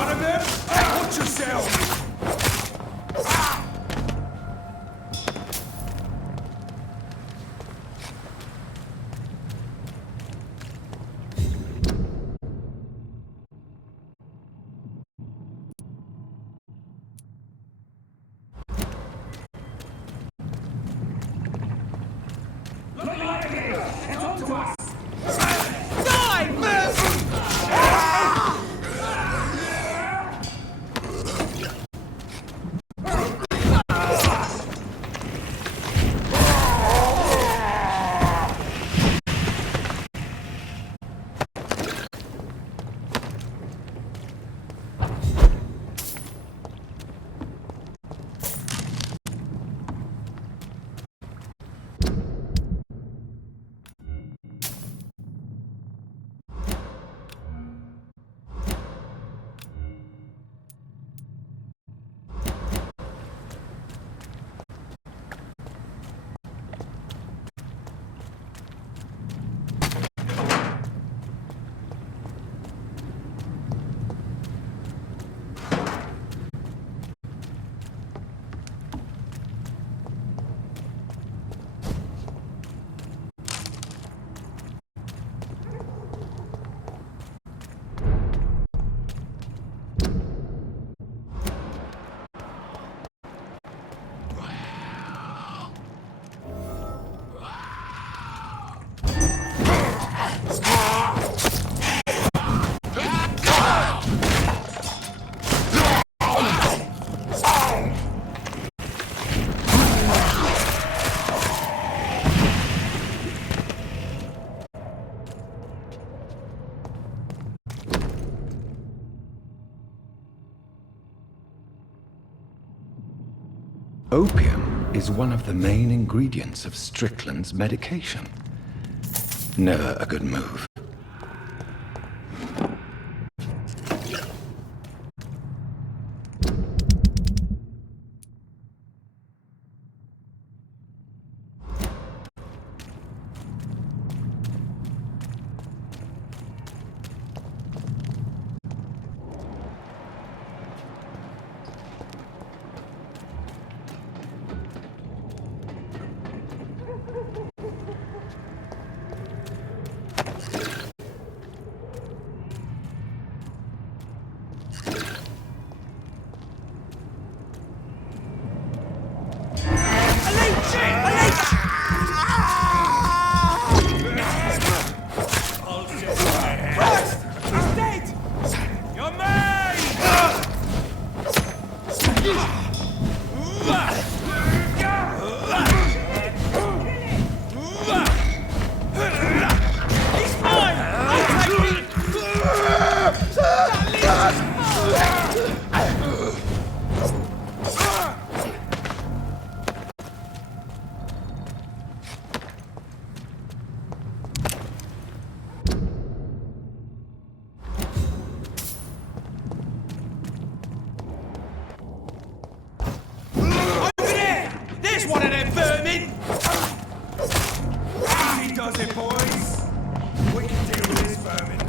one of them? Watch yourself! Opium is one of the main ingredients of Strickland's medication. Never a good move. One of them vermin! Easy does it, boys. We can deal with this vermin.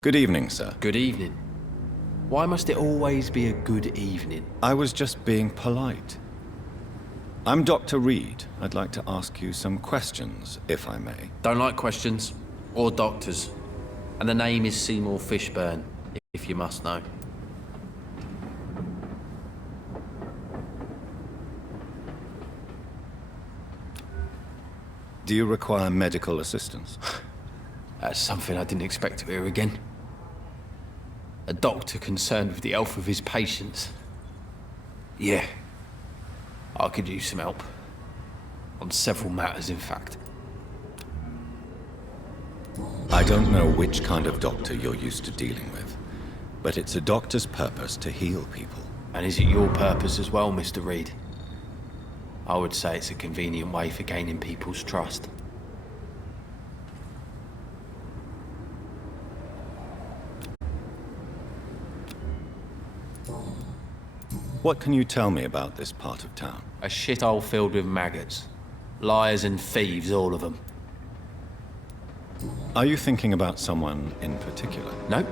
Good evening, sir. Good evening. Why must it always be a good evening? I was just being polite. I'm Dr. Reed. I'd like to ask you some questions, if I may. Don't like questions or doctors. And the name is Seymour Fishburne, if you must know. Do you require medical assistance? That's something I didn't expect to hear again. A doctor concerned with the health of his patients. Yeah, I could use some help. On several matters, in fact. I don't know which kind of doctor you're used to dealing with, but it's a doctor's purpose to heal people. And is it your purpose as well, Mr. Reed? I would say it's a convenient way for gaining people's trust. What can you tell me about this part of town? A shithole filled with maggots. Liars and thieves, all of them. Are you thinking about someone in particular? No,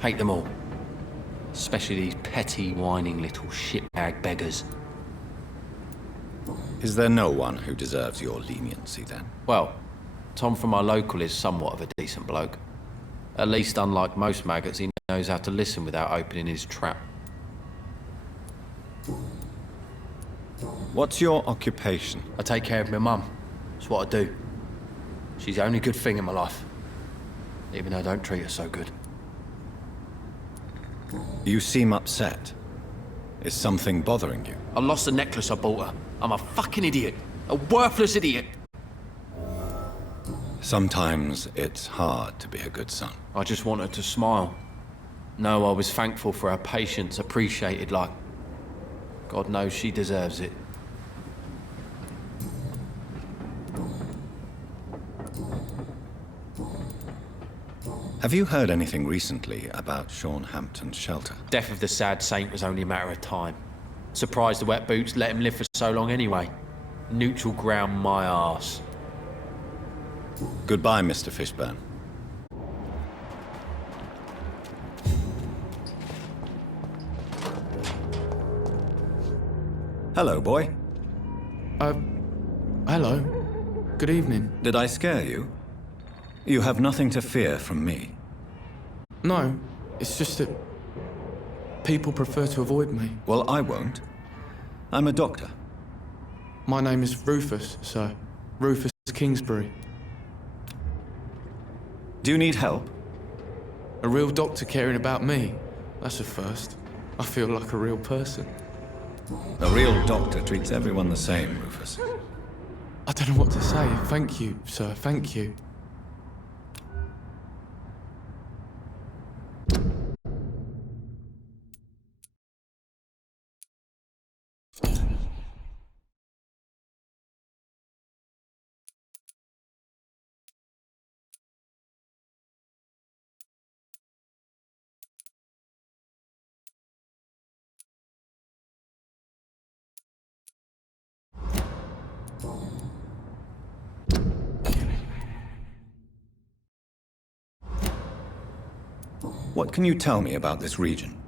hate them all. Especially these petty, whining little shitbag beggars. Is there no one who deserves your leniency, then? Well, Tom from our local is somewhat of a decent bloke. At least, unlike most maggots, he knows how to listen without opening his trap. What's your occupation? I take care of my mum. It's what I do. She's the only good thing in my life. Even though I don't treat her so good. You seem upset. Is something bothering you? I lost the necklace I bought her. I'm a fucking idiot. A worthless idiot. Sometimes it's hard to be a good son. I just want her to smile. No, I was thankful for her patience, appreciated like... God knows she deserves it. Have you heard anything recently about Sean Hampton's shelter? Death of the sad saint was only a matter of time. Surprised the wet boots let him live for so long anyway. Neutral ground my arse. Goodbye, Mr. Fishburne. Hello, boy. Hello. Good evening. Did I scare you? You have nothing to fear from me. No, it's just that people prefer to avoid me. Well, I won't. I'm a doctor. My name is Rufus, sir. Rufus Kingsbury. Do you need help? A real doctor caring about me. That's a first. I feel like a real person. A real doctor treats everyone the same, Rufus. I don't know what to say. Thank you, sir. Thank you. What can you tell me about this region?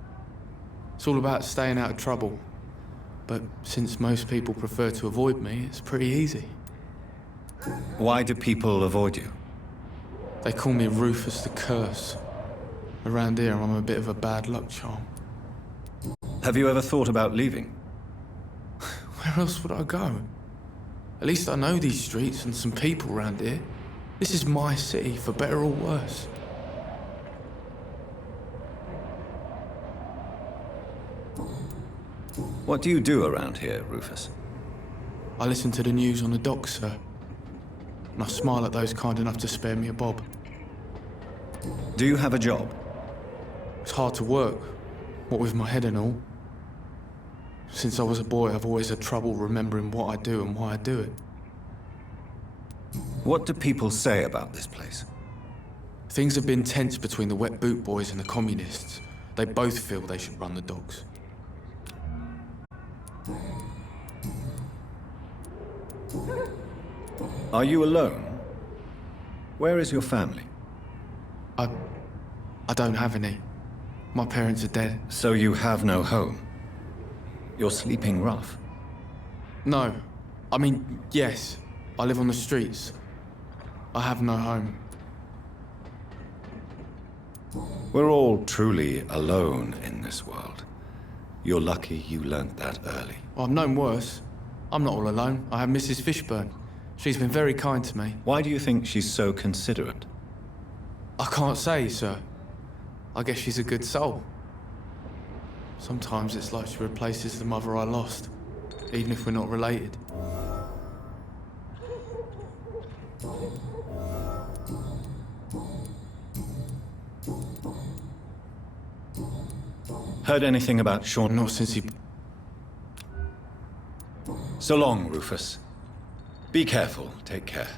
It's all about staying out of trouble. But since most people prefer to avoid me, it's pretty easy. Why do people avoid you? They call me Rufus the Curse. Around here, I'm a bit of a bad luck charm. Have you ever thought about leaving? Where else would I go? At least I know these streets and some people around here. This is my city, for better or worse. What do you do around here, Rufus? I listen to the news on the docks, sir. And I smile at those kind enough to spare me a bob. Do you have a job? It's hard to work, what with my head and all. Since I was a boy, I've always had trouble remembering what I do and why I do it. What do people say about this place? Things have been tense between the wet boot boys and the communists. They both feel they should run the docks. Are you alone? Where is your family? I don't have any. My parents are dead. So you have no home? You're sleeping rough? No. I mean, yes. I live on the streets. I have no home. We're all truly alone in this world. You're lucky you learnt that early. Well, I've known worse. I'm not all alone. I have Mrs. Fishburne. She's been very kind to me. Why do you think she's so considerate? I can't say, sir. I guess she's a good soul. Sometimes it's like she replaces the mother I lost, even if we're not related. Heard anything about Sean? Not since he... So long, Rufus. Be careful. Take care.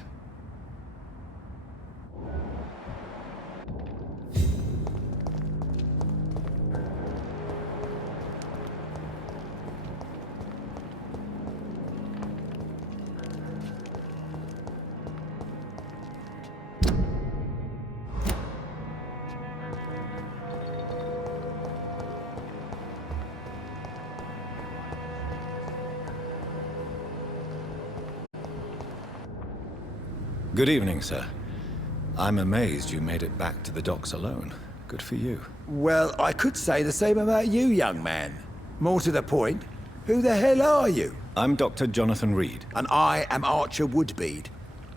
Good evening, sir. I'm amazed you made it back to the docks alone. Good for you. Well, I could say the same about you, young man. More to the point, who the hell are you? I'm Dr. Jonathan Reed. And I am Archer Woodbead.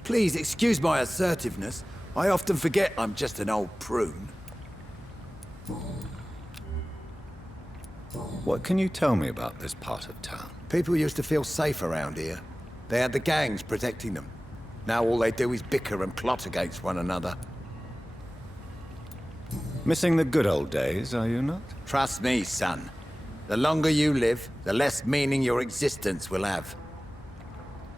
Please excuse my assertiveness. I often forget I'm just an old prune. What can you tell me about this part of town? People used to feel safe around here. They had the gangs protecting them. Now all they do is bicker and plot against one another. Missing the good old days, are you not? Trust me, son. The longer you live, the less meaning your existence will have.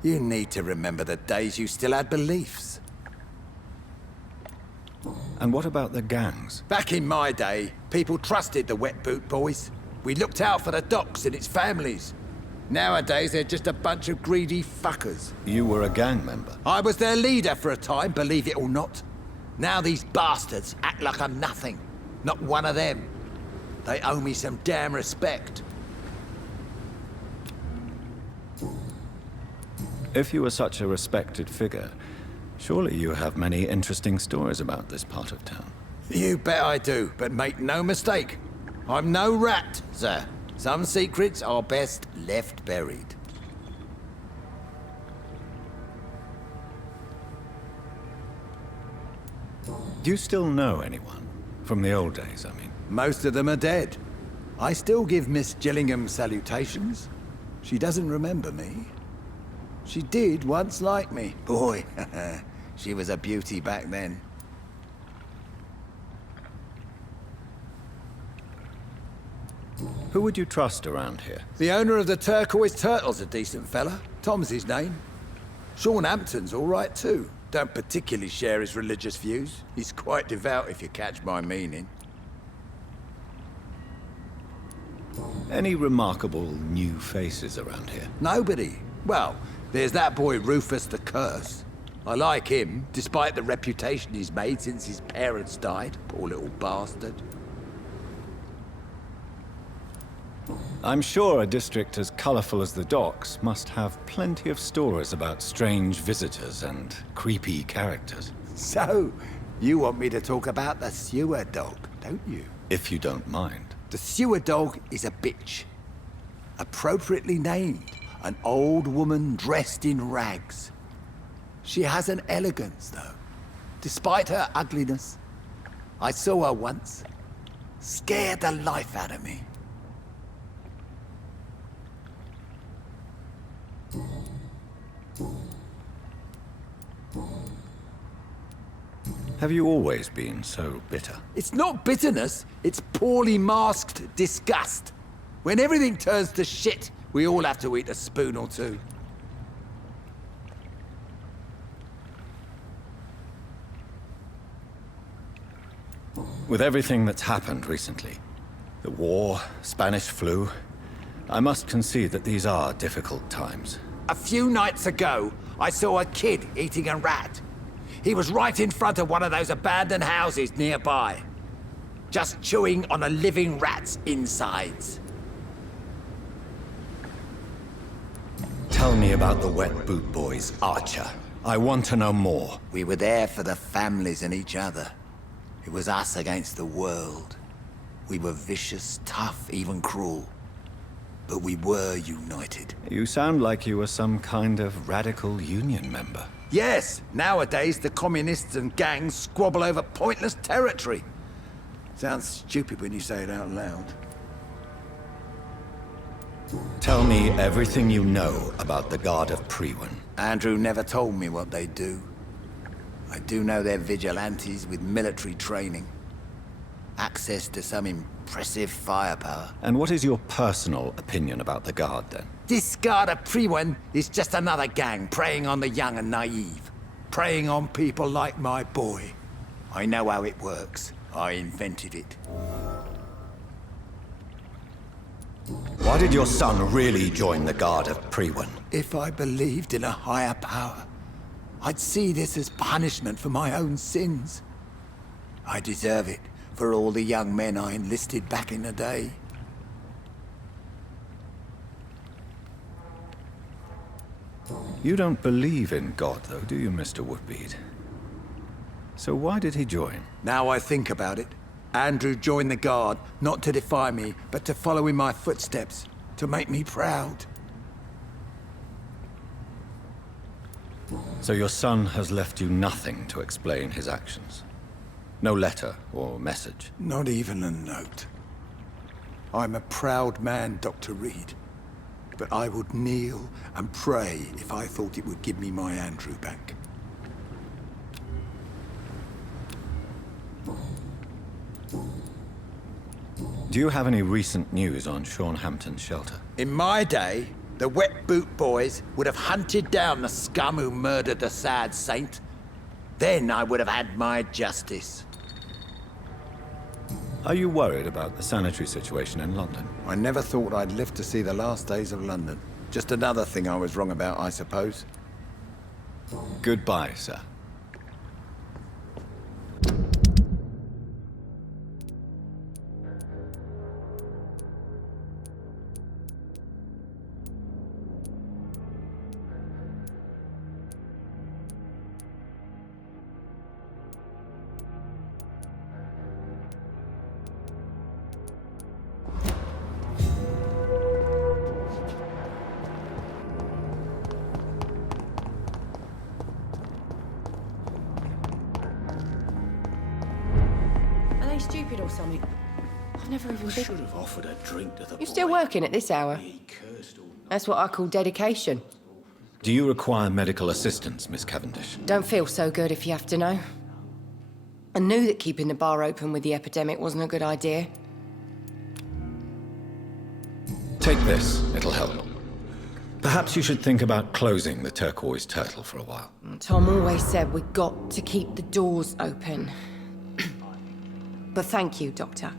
You need to remember the days you still had beliefs. And what about the gangs? Back in my day, people trusted the wet boot boys. We looked out for the docks and its families. Nowadays, they're just a bunch of greedy fuckers. You were a gang member. I was their leader for a time, believe it or not. Now these bastards act like I'm nothing. Not one of them. They owe me some damn respect. If you were such a respected figure, surely you have many interesting stories about this part of town. You bet I do, but make no mistake. I'm no rat, sir. Some secrets are best left buried. Do you still know anyone? From the old days, I mean. Most of them are dead. I still give Miss Gillingham salutations. She doesn't remember me. She did once like me. Boy, she was a beauty back then. Who would you trust around here? The owner of the Turquoise Turtle's a decent fella. Tom's his name. Sean Hampton's all right too. Don't particularly share his religious views. He's quite devout, if you catch my meaning. Any remarkable new faces around here? Nobody. Well, there's that boy Rufus the Curse. I like him, despite the reputation he's made since his parents died. Poor little bastard. I'm sure a district as colorful as the docks must have plenty of stories about strange visitors and creepy characters. So, you want me to talk about the sewer dog, don't you? If you don't mind. The sewer dog is a bitch. Appropriately named. An old woman dressed in rags. She has an elegance, though. Despite her ugliness. I saw her once. Scared the life out of me. Have you always been so bitter? It's not bitterness, it's poorly masked disgust. When everything turns to shit, we all have to eat a spoon or two. With everything that's happened recently, the war, Spanish flu, I must concede that these are difficult times. A few nights ago, I saw a kid eating a rat. He was right in front of one of those abandoned houses nearby. just chewing on a living rat's insides. Tell me about the Wet Boot Boys, Archer. I want to know more. We were there for the families and each other. It was us against the world. We were vicious, tough, even cruel. But we were united. You sound like you were some kind of radical union member. Yes, nowadays the communists and gangs squabble over pointless territory. Sounds stupid when you say it out loud. Tell me everything you know about the Guard of Priwen. Andrew never told me what they do. I do know they're vigilantes with military training. Access to some impressive firepower. And what is your personal opinion about the Guard, then? This Guard of Priwen is just another gang preying on the young and naive. Preying on people like my boy. I know how it works. I invented it. Why did your son really join the Guard of Priwen? If I believed in a higher power, I'd see this as punishment for my own sins. I deserve it for all the young men I enlisted back in the day. You don't believe in God, though, do you, Mr. Woodbead? So why did he join? Now I think about it, Andrew joined the Guard, not to defy me, but to follow in my footsteps, to make me proud. So your son has left you nothing to explain his actions? No letter or message? Not even a note. I'm a proud man, Dr. Reed. But I would kneel and pray if I thought it would give me my Andrew back. Do you have any recent news on Sean Hampton's shelter? In my day, the Wet Boot Boys would have hunted down the scum who murdered the sad saint. Then I would have had my justice. Are you worried about the sanitary situation in London? I never thought I'd live to see the last days of London. Just another thing I was wrong about, I suppose. Goodbye, sir. Stupid or something. I've never even been... Should have offered a drink to the You're still working at this hour? That's what I call dedication. Do you require medical assistance, Miss Cavendish? Don't feel so good if you have to know. I knew that keeping the bar open with the epidemic wasn't a good idea. Take this, it'll help. Perhaps you should think about closing the Turquoise Turtle for a while. Tom always said we got to keep the doors open. But thank you, Doctor.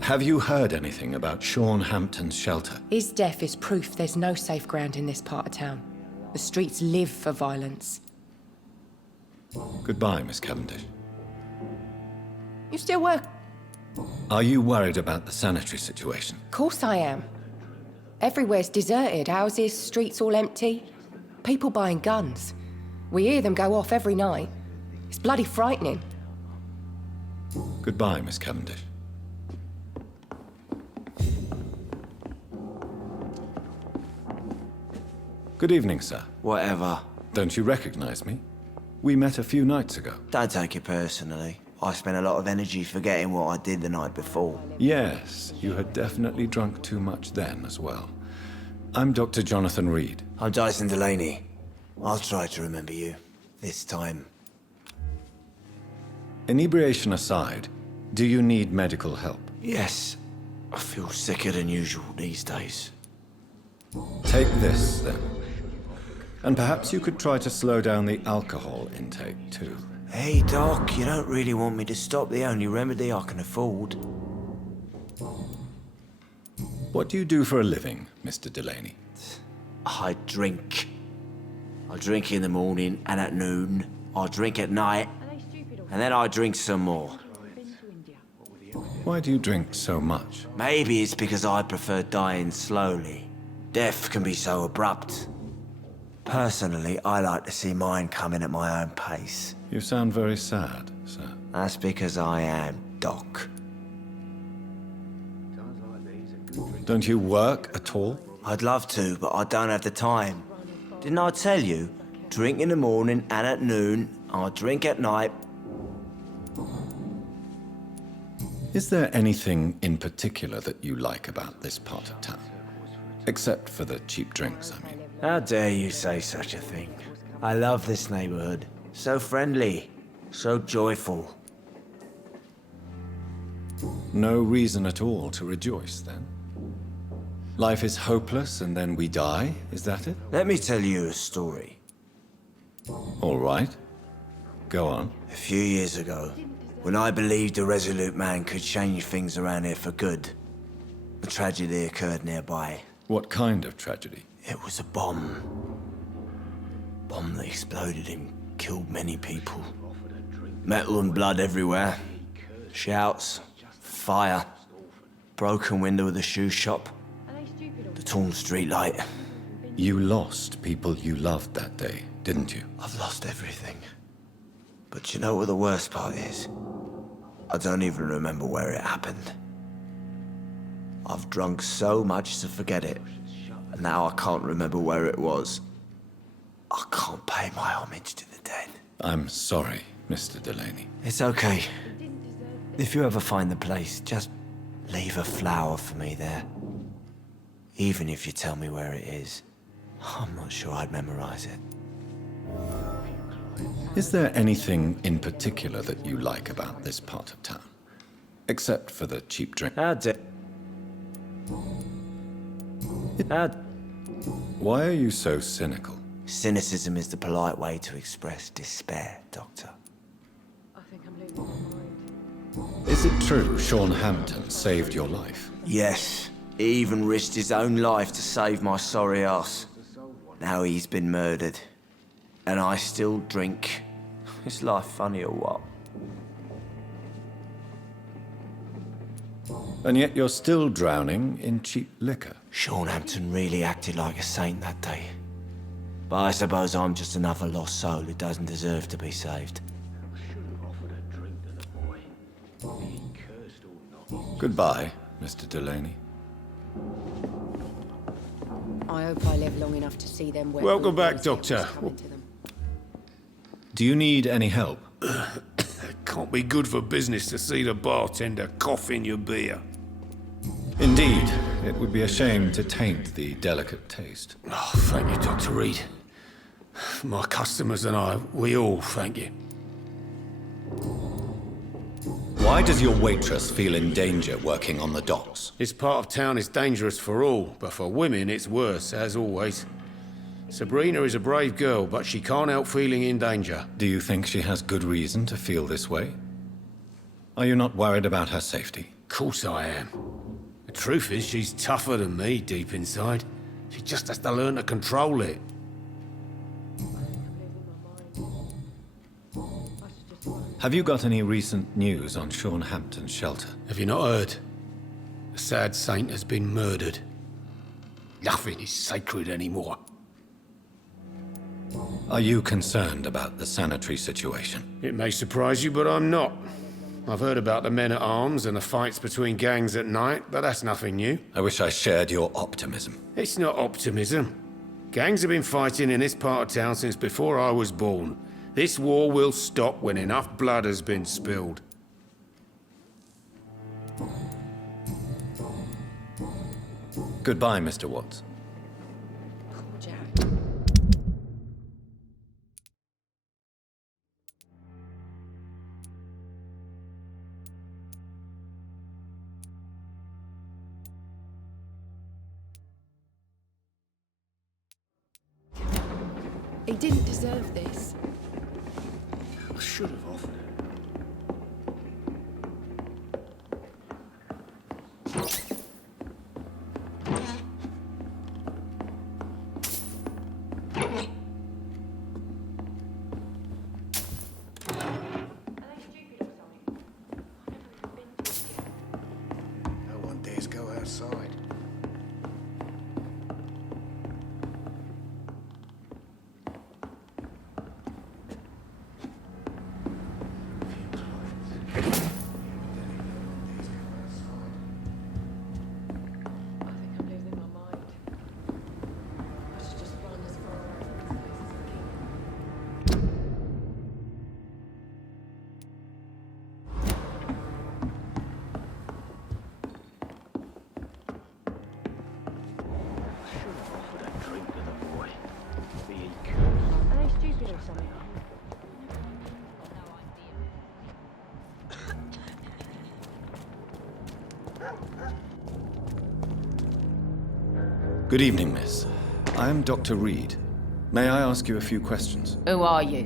Have you heard anything about Sean Hampton's shelter? His death is proof there's no safe ground in this part of town. The streets live for violence. Goodbye, Miss Cavendish. You still work? Are you worried about the sanitary situation? Of course I am. Everywhere's deserted. Houses, streets all empty. People buying guns. We hear them go off every night. It's bloody frightening. Goodbye, Miss Cavendish. Good evening, sir. Whatever. Don't you recognize me? We met a few nights ago. Don't take it personally. I spent a lot of energy forgetting what I did the night before. Yes, you had definitely drunk too much then as well. I'm Dr. Jonathan Reed. I'm Dyson Delaney. I'll try to remember you. This time. Inebriation aside, do you need medical help? Yes. I feel sicker than usual these days. Take this, then. And perhaps you could try to slow down the alcohol intake, too. Hey, Doc, you don't really want me to stop the only remedy I can afford. What do you do for a living, Mr. Delaney? I drink. I drink in the morning and at noon. I drink at night, and then I drink some more. Why do you drink so much? Maybe it's because I prefer dying slowly. Death can be so abrupt. Personally, I like to see mine coming at my own pace. You sound very sad, sir. That's because I am Doc. Don't you work at all? I'd love to, but I don't have the time. Didn't I tell you? Drink in the morning and at noon. I drink at night. Is there anything in particular that you like about this part of town? Except for the cheap drinks, I mean. How dare you say such a thing? I love this neighborhood. So friendly, so joyful. No reason at all to rejoice, then? Life is hopeless and then we die, is that it? Let me tell you a story. All right. Go on. A few years ago, when I believed a resolute man could change things around here for good, a tragedy occurred nearby. What kind of tragedy? It was a bomb. Bomb that exploded and killed many people. Metal and blood everywhere. Shouts, fire, broken window of the shoe shop, the torn streetlight. You lost people you loved that day, didn't you? I've lost everything. But you know what the worst part is? I don't even remember where it happened. I've drunk so much to forget it. And now I can't remember where it was. I can't pay my homage to the dead. I'm sorry, Mr. Delaney. It's okay. If you ever find the place, just leave a flower for me there. Even if you tell me where it is, I'm not sure I'd memorize it. Is there anything in particular that you like about this part of town? Except for the cheap drink. Why are you so cynical? Cynicism is the polite way to express despair, Doctor. I think I'm losing my mind. Is it true Sean Hampton saved your life? Yes, he even risked his own life to save my sorry ass. Now he's been murdered. And I still drink. Is life funny or what? And yet you're still drowning in cheap liquor. Sean Hampton really acted like a saint that day. But I suppose I'm just another lost soul who doesn't deserve to be saved. Goodbye, Mr. Delaney. I hope I live long enough to see them. Welcome back, Doctor. Do you need any help? Can't be good for business to see the bartender coughing your beer. Indeed, it would be a shame to taint the delicate taste. Oh, thank you, Dr. Reed. My customers and I, we all thank you. Why does your waitress feel in danger working on the docks? This part of town is dangerous for all, but for women it's worse, as always. Sabrina is a brave girl, but she can't help feeling in danger. Do you think she has good reason to feel this way? Are you not worried about her safety? Of course I am. The truth is, she's tougher than me deep inside. She just has to learn to control it. Have you got any recent news on Sean Hampton's shelter? Have you not heard? The sad saint has been murdered. Nothing is sacred anymore. Are you concerned about the sanitary situation? It may surprise you, but I'm not. I've heard about the men-at-arms and the fights between gangs at night, but that's nothing new. I wish I shared your optimism. It's not optimism. Gangs have been fighting in this part of town since before I was born. This war will stop when enough blood has been spilled. Goodbye, Mr. Watts. Jack. He didn't deserve this. I should have offered. Good evening, miss. I am Dr. Reed. May I ask you a few questions? Who are you?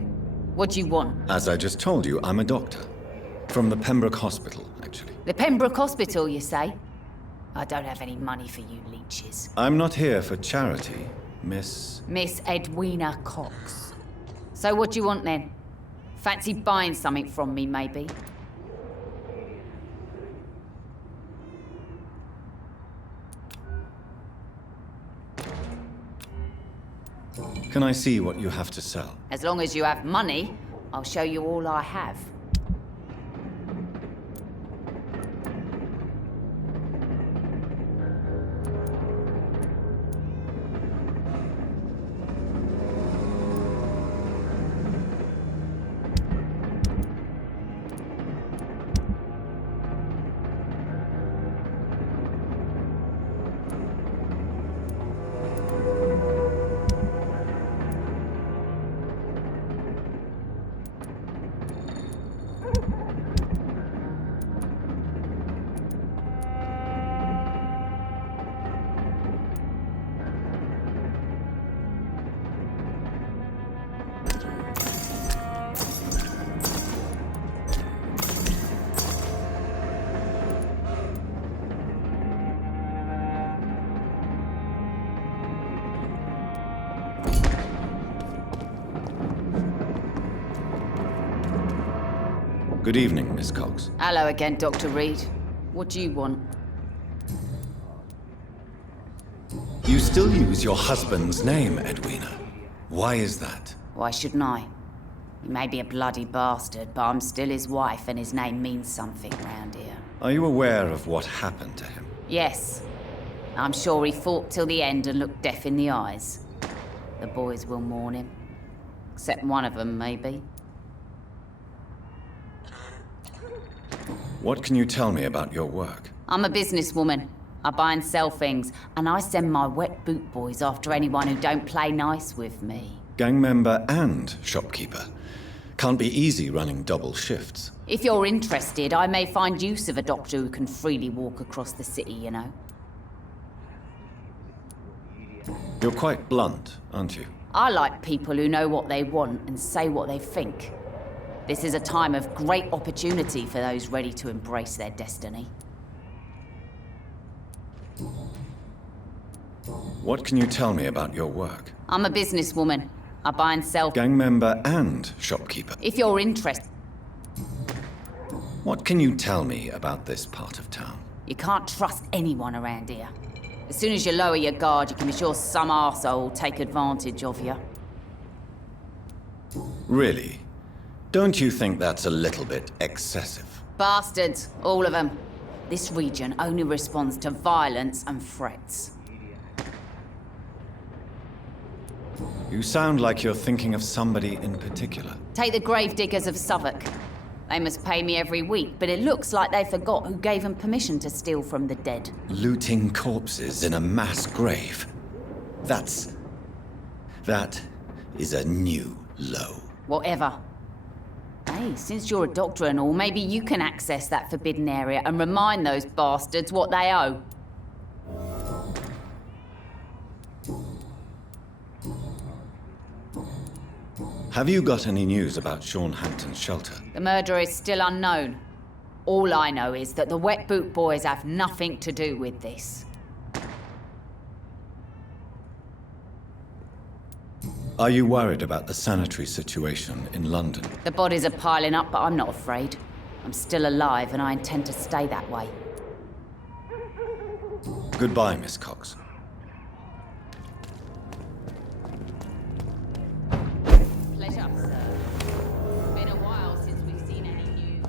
What do you want? As I just told you, I'm a doctor. From the Pembroke Hospital, actually. The Pembroke Hospital, you say? I don't have any money for you leeches. I'm not here for charity, Miss... Miss Edwina Cox. So what do you want then? Fancy buying something from me, maybe? Can I see what you have to sell? As long as you have money, I'll show you all I have. Good evening, Miss Cox. Hello again, Dr. Reed. What do you want? You still use your husband's name, Edwina. Why is that? Why shouldn't I? He may be a bloody bastard, but I'm still his wife and his name means something round here. Are you aware of what happened to him? Yes. I'm sure he fought till the end and looked death in the eyes. The boys will mourn him. Except one of them, maybe. What can you tell me about your work? I'm a businesswoman. I buy and sell things, and I send my wet boot boys after anyone who don't play nice with me. Gang member and shopkeeper. Can't be easy running double shifts. If you're interested, I may find use of a doctor who can freely walk across the city, you know. You're quite blunt, aren't you? I like people who know what they want and say what they think. This is a time of great opportunity for those ready to embrace their destiny. What can you tell me about your work? I'm a businesswoman. I buy and sell... Gang member and shopkeeper. If you're interested... What can you tell me about this part of town? You can't trust anyone around here. As soon as you lower your guard, you can be sure some arsehole will take advantage of you. Really? Don't you think that's a little bit excessive? Bastards, all of them. This region only responds to violence and threats. You sound like you're thinking of somebody in particular. Take the gravediggers of Southwark. They must pay me every week, but it looks like they forgot who gave them permission to steal from the dead. Looting corpses in a mass grave. That is a new low. Whatever. Hey, since you're a doctor and all, maybe you can access that forbidden area and remind those bastards what they owe. Have you got any news about Sean Hampton's shelter? The murderer is still unknown. All I know is that the Wet Boot Boys have nothing to do with this. Are you worried about the sanitary situation in London? The bodies are piling up, but I'm not afraid. I'm still alive, and I intend to stay that way. Goodbye, Miss Cox. Pleasure, sir. Been a while since we've seen any news.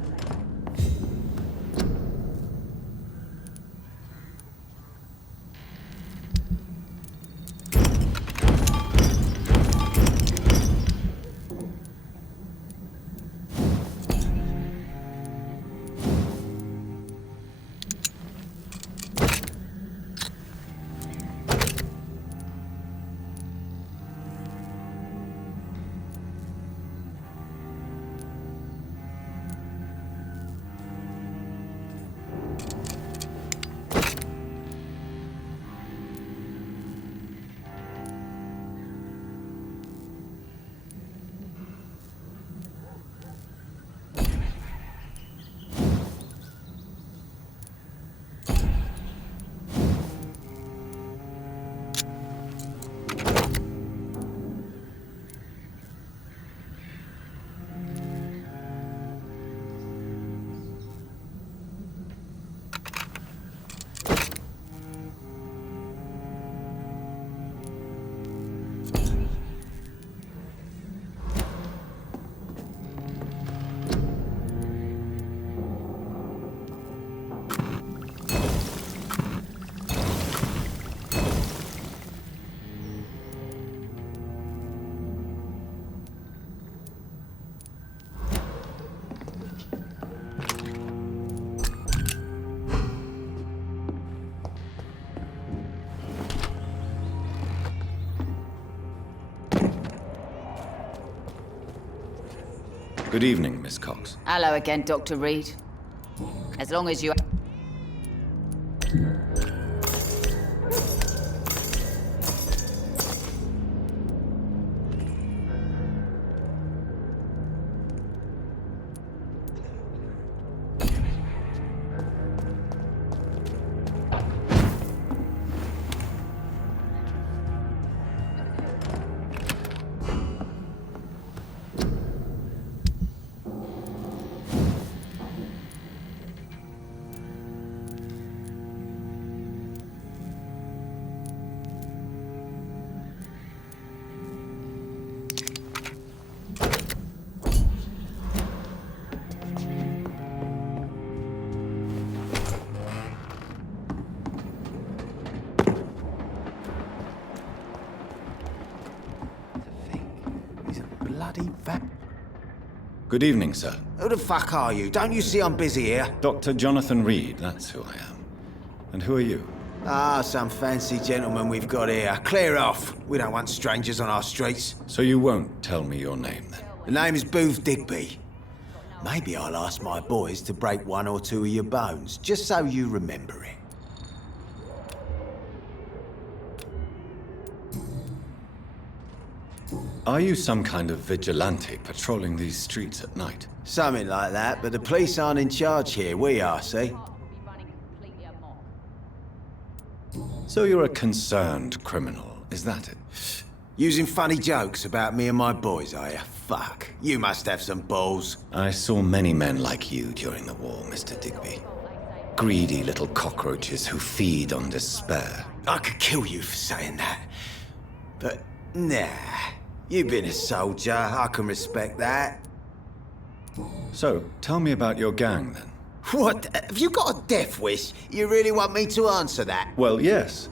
Good evening, Miss Cox. Hello again, Dr. Reed. As long as you... He's a bloody Good evening, sir. Who the fuck are you? Don't you see I'm busy here? Dr. Jonathan Reed, that's who I am. And who are you? Ah, some fancy gentleman we've got here. Clear off. We don't want strangers on our streets. So you won't tell me your name, then? The name is Booth Digby. Maybe I'll ask my boys to break one or two of your bones, just so you remember it. Are you some kind of vigilante patrolling these streets at night? Something like that, but the police aren't in charge here. We are, see? So you're a concerned criminal, is that it? Using funny jokes about me and my boys, are you? Fuck. You must have some balls. I saw many men like you during the war, Mr. Digby. Greedy little cockroaches who feed on despair. I could kill you for saying that. But, nah. You've been a soldier. I can respect that. So, tell me about your gang, then. What? Have you got a death wish? You really want me to answer that? Well, yes.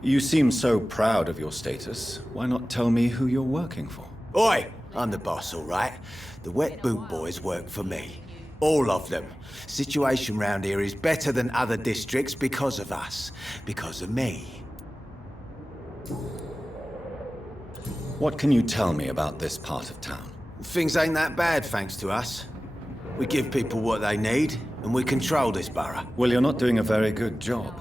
You seem so proud of your status. Why not tell me who you're working for? Oi! I'm the boss, all right? The Wet Boot Boys work for me. All of them. Situation round here is better than other districts because of us. Because of me. What can you tell me about this part of town? Things ain't that bad, thanks to us. We give people what they need, and we control this borough. Well, you're not doing a very good job.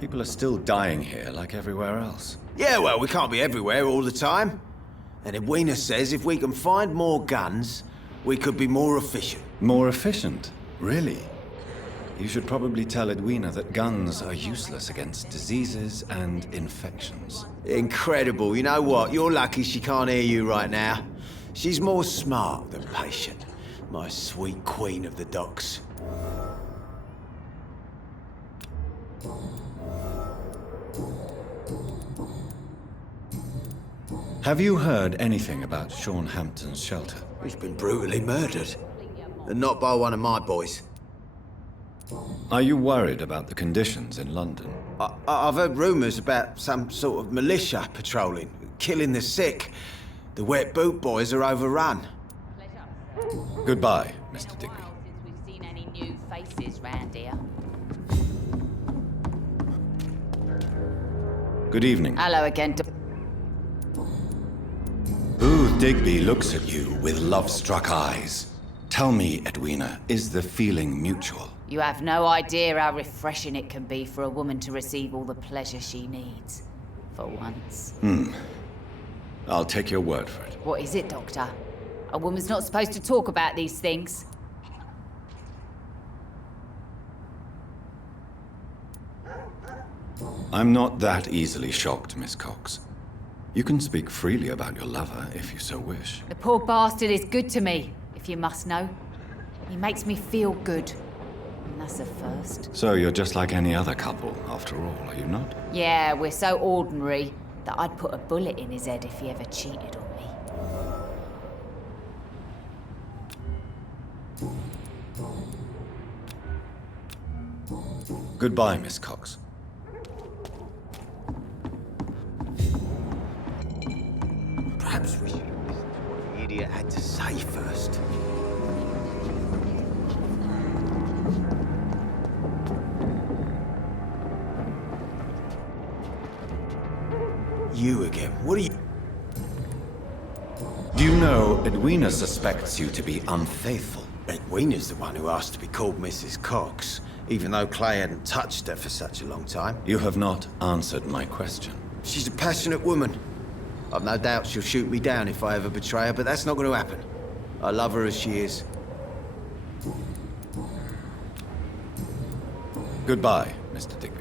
People are still dying here like everywhere else. Yeah, well, we can't be everywhere all the time. And Edwina says if we can find more guns, we could be more efficient. More efficient? Really? You should probably tell Edwina that guns are useless against diseases and infections. Incredible. You know what? You're lucky she can't hear you right now. She's more smart than patient. My sweet queen of the docks. Have you heard anything about Sean Hampton's shelter? He's been brutally murdered. And not by one of my boys. Are you worried about the conditions in London? I've heard rumours about some sort of militia patrolling, killing the sick. The Wet Boot Boys are overrun. Goodbye, Mr. Digby. Since we've seen any new faces round here. Good evening. Hello again, Booth Digby looks at you with love-struck eyes. Tell me, Edwina, is the feeling mutual? You have no idea how refreshing it can be for a woman to receive all the pleasure she needs. For once. I'll take your word for it. What is it, Doctor? A woman's not supposed to talk about these things. I'm not that easily shocked, Miss Cox. You can speak freely about your lover if you so wish. The poor bastard is good to me, if you must know. He makes me feel good. And that's a first. So you're just like any other couple, after all, are you not? Yeah, we're so ordinary that I'd put a bullet in his head if he ever cheated on me. Goodbye, Miss Cox. Perhaps we should have listened to what the idiot had to say first. You again. What are you... Do you know Edwina suspects you to be unfaithful? Edwina's the one who asked to be called Mrs. Cox, even though Clay hadn't touched her for such a long time. You have not answered my question. She's a passionate woman. I've no doubt she'll shoot me down if I ever betray her, but that's not going to happen. I love her as she is. Goodbye, Mr. Digby.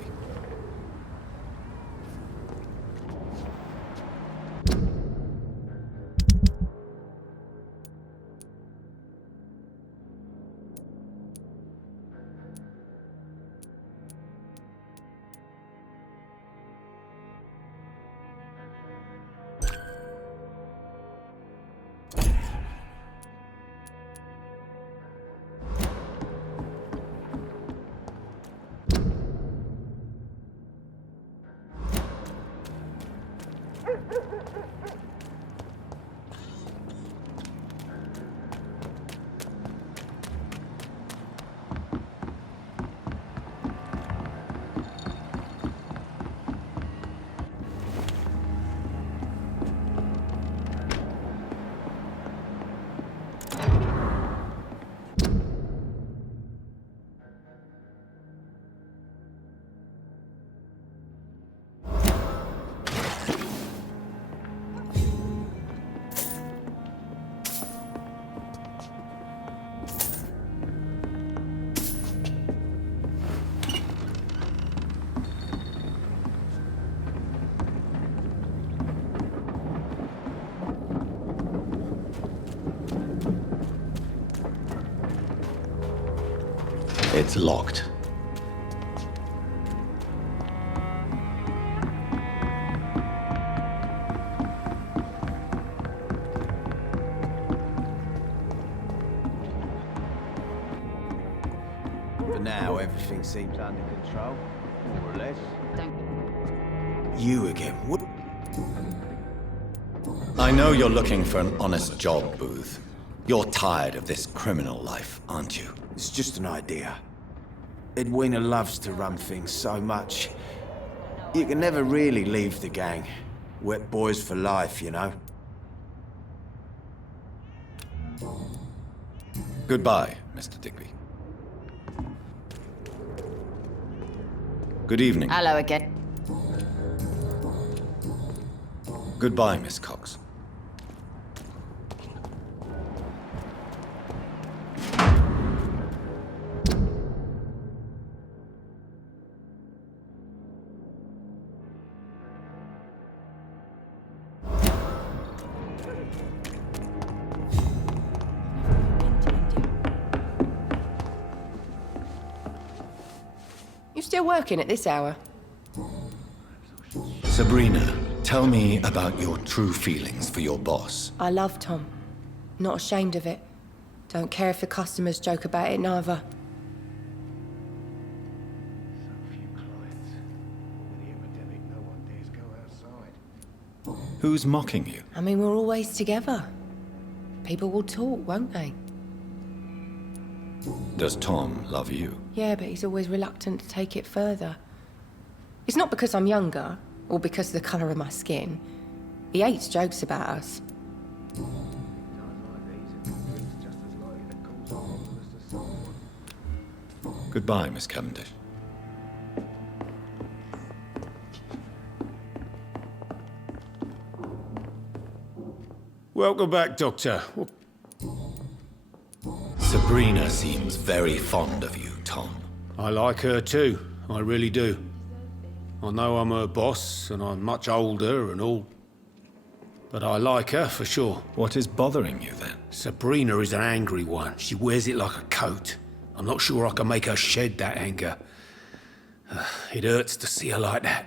It's locked. For now, everything seems under control, more or less. Don't. You again? What? I know you're looking for an honest job, Booth. You're tired of this criminal life, aren't you? It's just an idea. Edwina loves to run things so much. You can never really leave the gang. Wet boys for life, you know. Goodbye, Mr. Digby. Good evening. Hello again. Goodbye, Miss Cox. You still working at this hour? Sabrina, tell me about your true feelings for your boss. I love Tom. Not ashamed of it. Don't care if the customers joke about it, neither. Who's mocking you? I mean, we're always together. People will talk, won't they? Does Tom love you? Yeah, but he's always reluctant to take it further. It's not because I'm younger, or because of the colour of my skin. He hates jokes about us. Goodbye, Miss Cavendish. Welcome back, Doctor. Sabrina seems very fond of you, Tom. I like her too. I really do. I know I'm her boss, and I'm much older and all. But I like her for sure. What is bothering you then? Sabrina is an angry one. She wears it like a coat. I'm not sure I can make her shed that anger. It hurts to see her like that.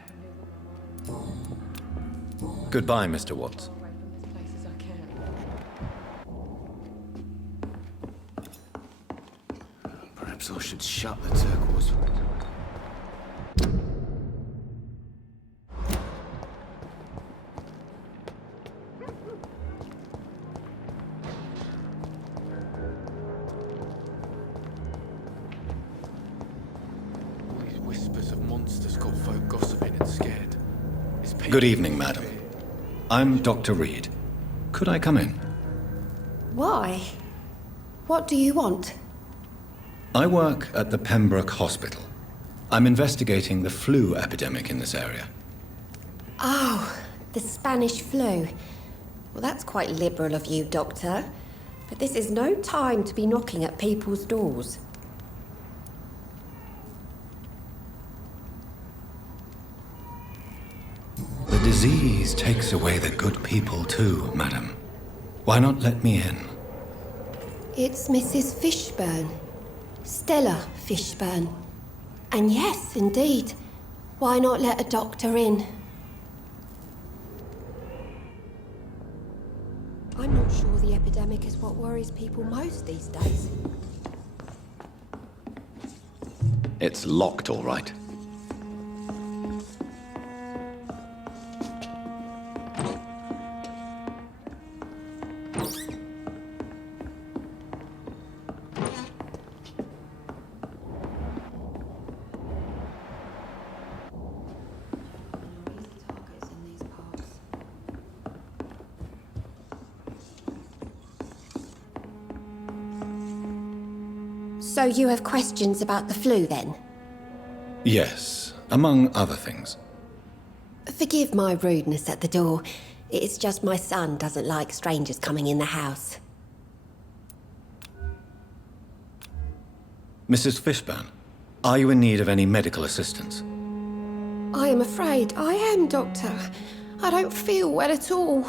Goodbye, Mr. Watts. Perhaps I should shut the turquoise. All these whispers of monsters got folk gossiping and scared. It's Good evening, madam. I'm Dr. Reed. Could I come in? Why? What do you want? I work at the Pembroke Hospital. I'm investigating the flu epidemic in this area. Oh, the Spanish flu. Well, that's quite liberal of you, Doctor. But this is no time to be knocking at people's doors. The disease takes away the good people too, madam. Why not let me in? It's Mrs. Fishburne. Stella Fishburne. And yes, indeed. Why not let a doctor in? I'm not sure the epidemic is what worries people most these days. It's locked, all right. So you have questions about the flu, then? Yes, among other things. Forgive my rudeness at the door. It's just my son doesn't like strangers coming in the house. Mrs. Fishburne, are you in need of any medical assistance? I am afraid I am, Doctor. I don't feel well at all.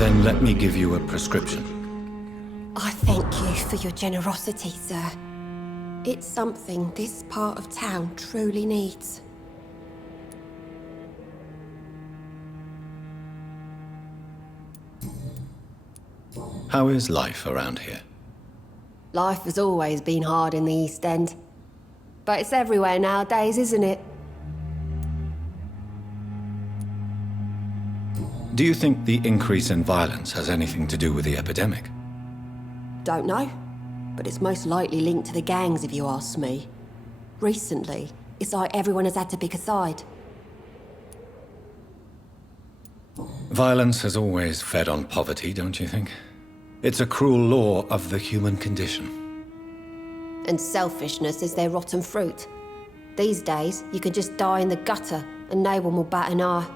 Then let me give you a prescription. I thank you for your generosity, sir. It's something this part of town truly needs. How is life around here? Life has always been hard in the East End. But it's everywhere nowadays, isn't it? Do you think the increase in violence has anything to do with the epidemic? Don't know. But it's most likely linked to the gangs, if you ask me. Recently, it's like everyone has had to pick a side. Violence has always fed on poverty, don't you think? It's a cruel law of the human condition. And selfishness is their rotten fruit. These days, you can just die in the gutter and no one will bat an eye.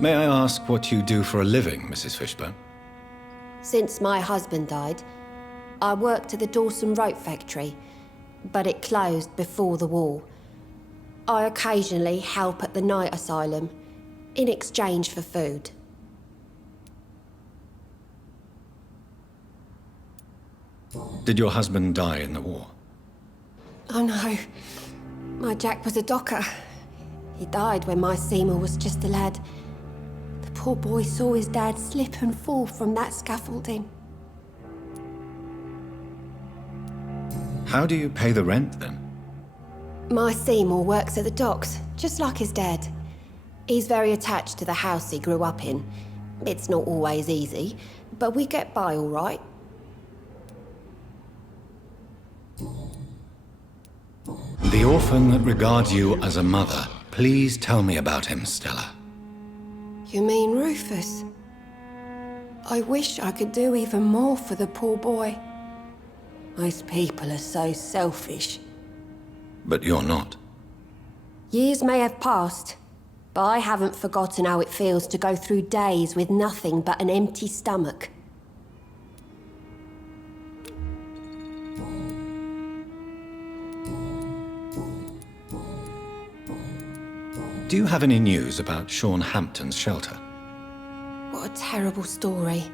May I ask what you do for a living, Mrs. Fishburne? Since my husband died, I worked at the Dawson Rope factory, but it closed before the war. I occasionally help at the night asylum, in exchange for food. Did your husband die in the war? Oh no, my Jack was a docker. He died when my Seymour was just a lad. The poor boy saw his dad slip and fall from that scaffolding. How do you pay the rent, then? My Seymour works at the docks, just like his dad. He's very attached to the house he grew up in. It's not always easy, but we get by all right. The orphan that regards you as a mother. Please tell me about him, Stella. You mean Rufus? I wish I could do even more for the poor boy. Most people are so selfish. But you're not. Years may have passed, but I haven't forgotten how it feels to go through days with nothing but an empty stomach. Do you have any news about Sean Hampton's shelter? What a terrible story.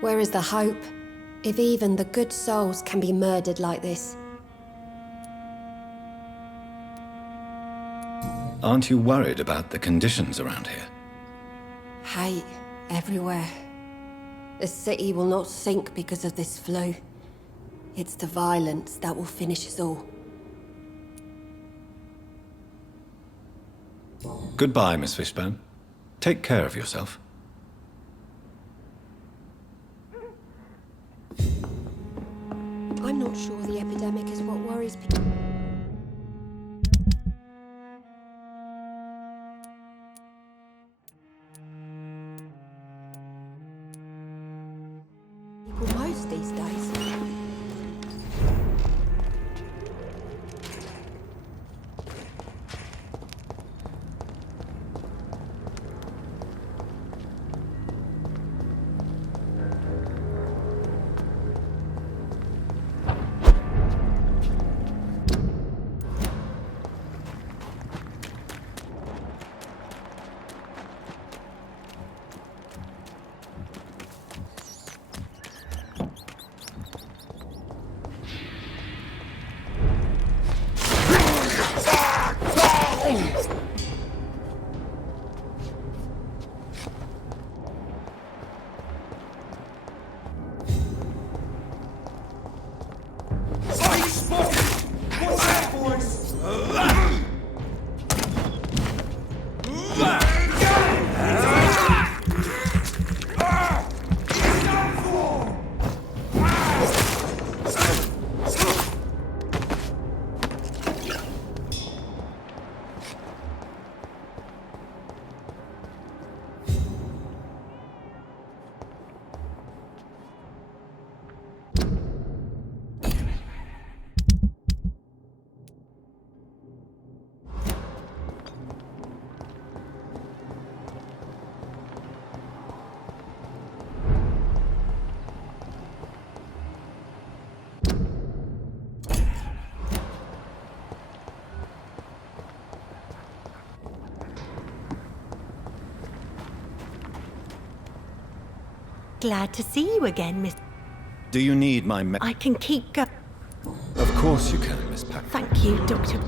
Where is the hope? If even the good souls can be murdered like this. Aren't you worried about the conditions around here? Hate everywhere. The city will not sink because of this flu. It's the violence that will finish us all. Goodbye, Miss Fishburne. Take care of yourself. not sure the epidemic is what worries people. Most these days. Glad to see you again, Miss... Do you need my I can keep go... Of course you can, Miss Pack. Thank you, Doctor.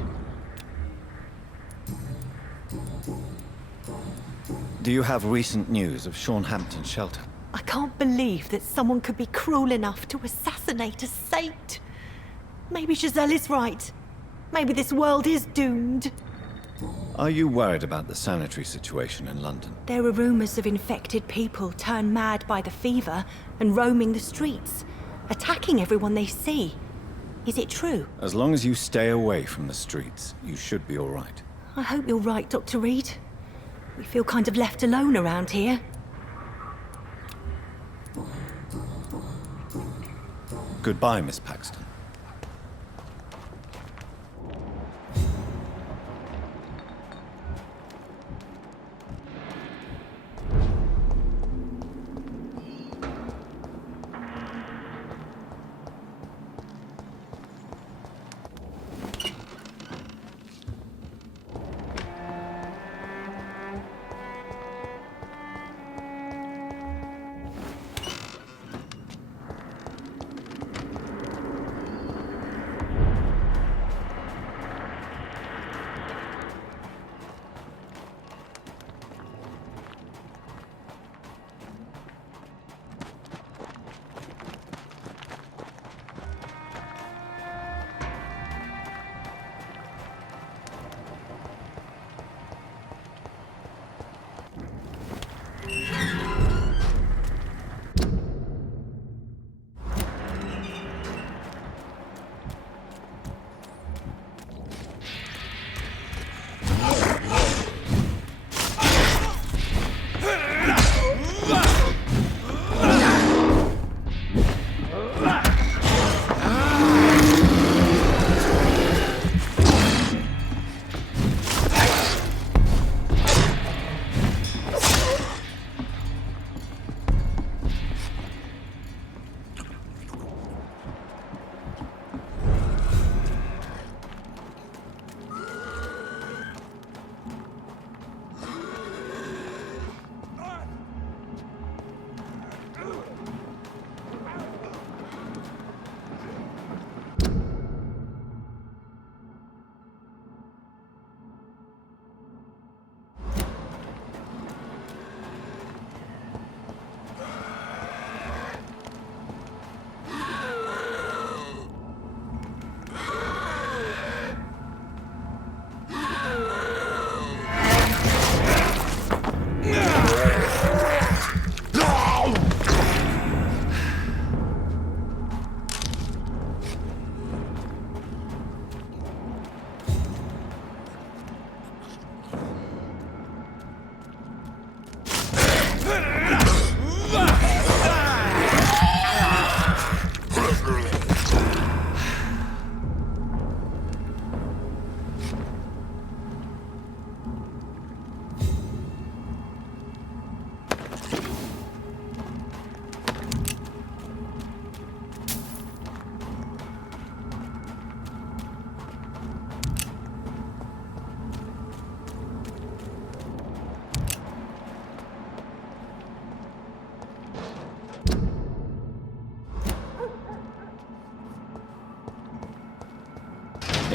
Do you have recent news of Sean Hampton's shelter? I can't believe that someone could be cruel enough to assassinate a saint. Maybe Giselle is right. Maybe this world is doomed. Are you worried about the sanitary situation in London? There are rumours of infected people turned mad by the fever and roaming the streets, attacking everyone they see. Is it true? As long as you stay away from the streets, you should be all right. I hope you're right, Dr. Reed. We feel kind of left alone around here. Goodbye, Miss Paxton.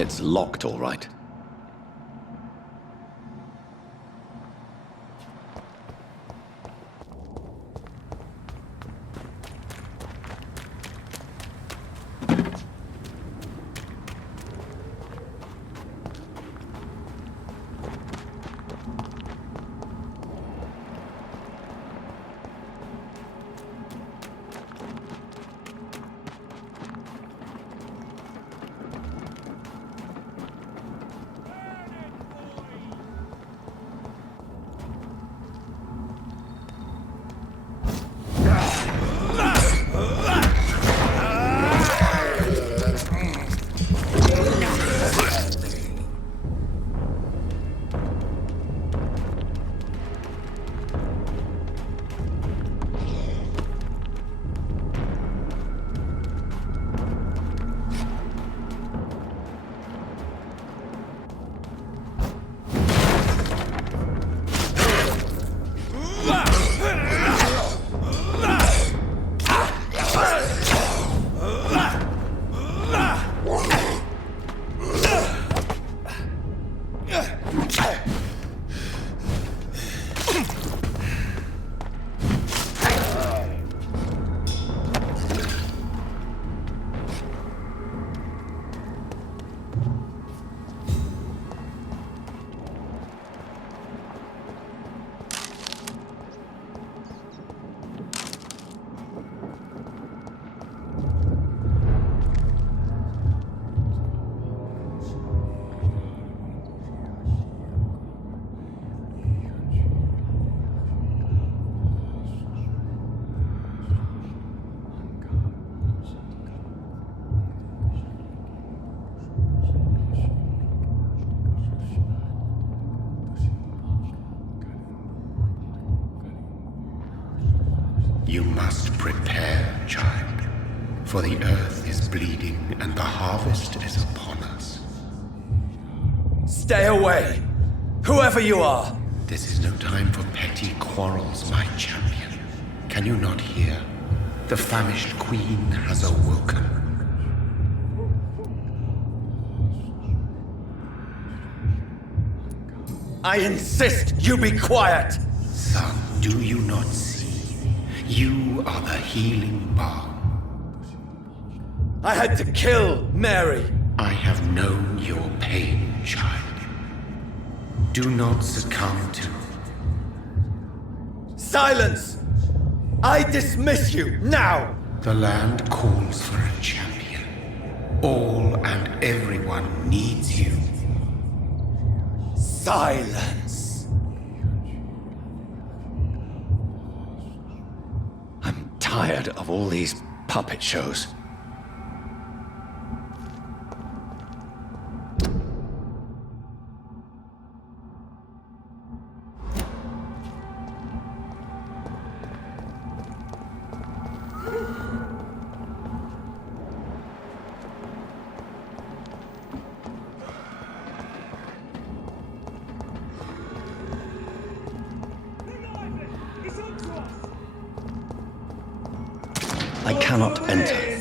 It's locked, all right. You must prepare, child, for the earth is bleeding and the harvest is upon us. Stay away! Whoever you are! This is no time for petty quarrels, my champion. Can you not hear? The famished queen has awoken. I insist you be quiet! Son, do you not see? You are the healing balm. I had to kill Mary! I have known your pain, child. Do not succumb to... Silence! I dismiss you, now! The land calls for a champion. All and everyone needs you. Silence! I'm tired of all these puppet shows. I cannot enter.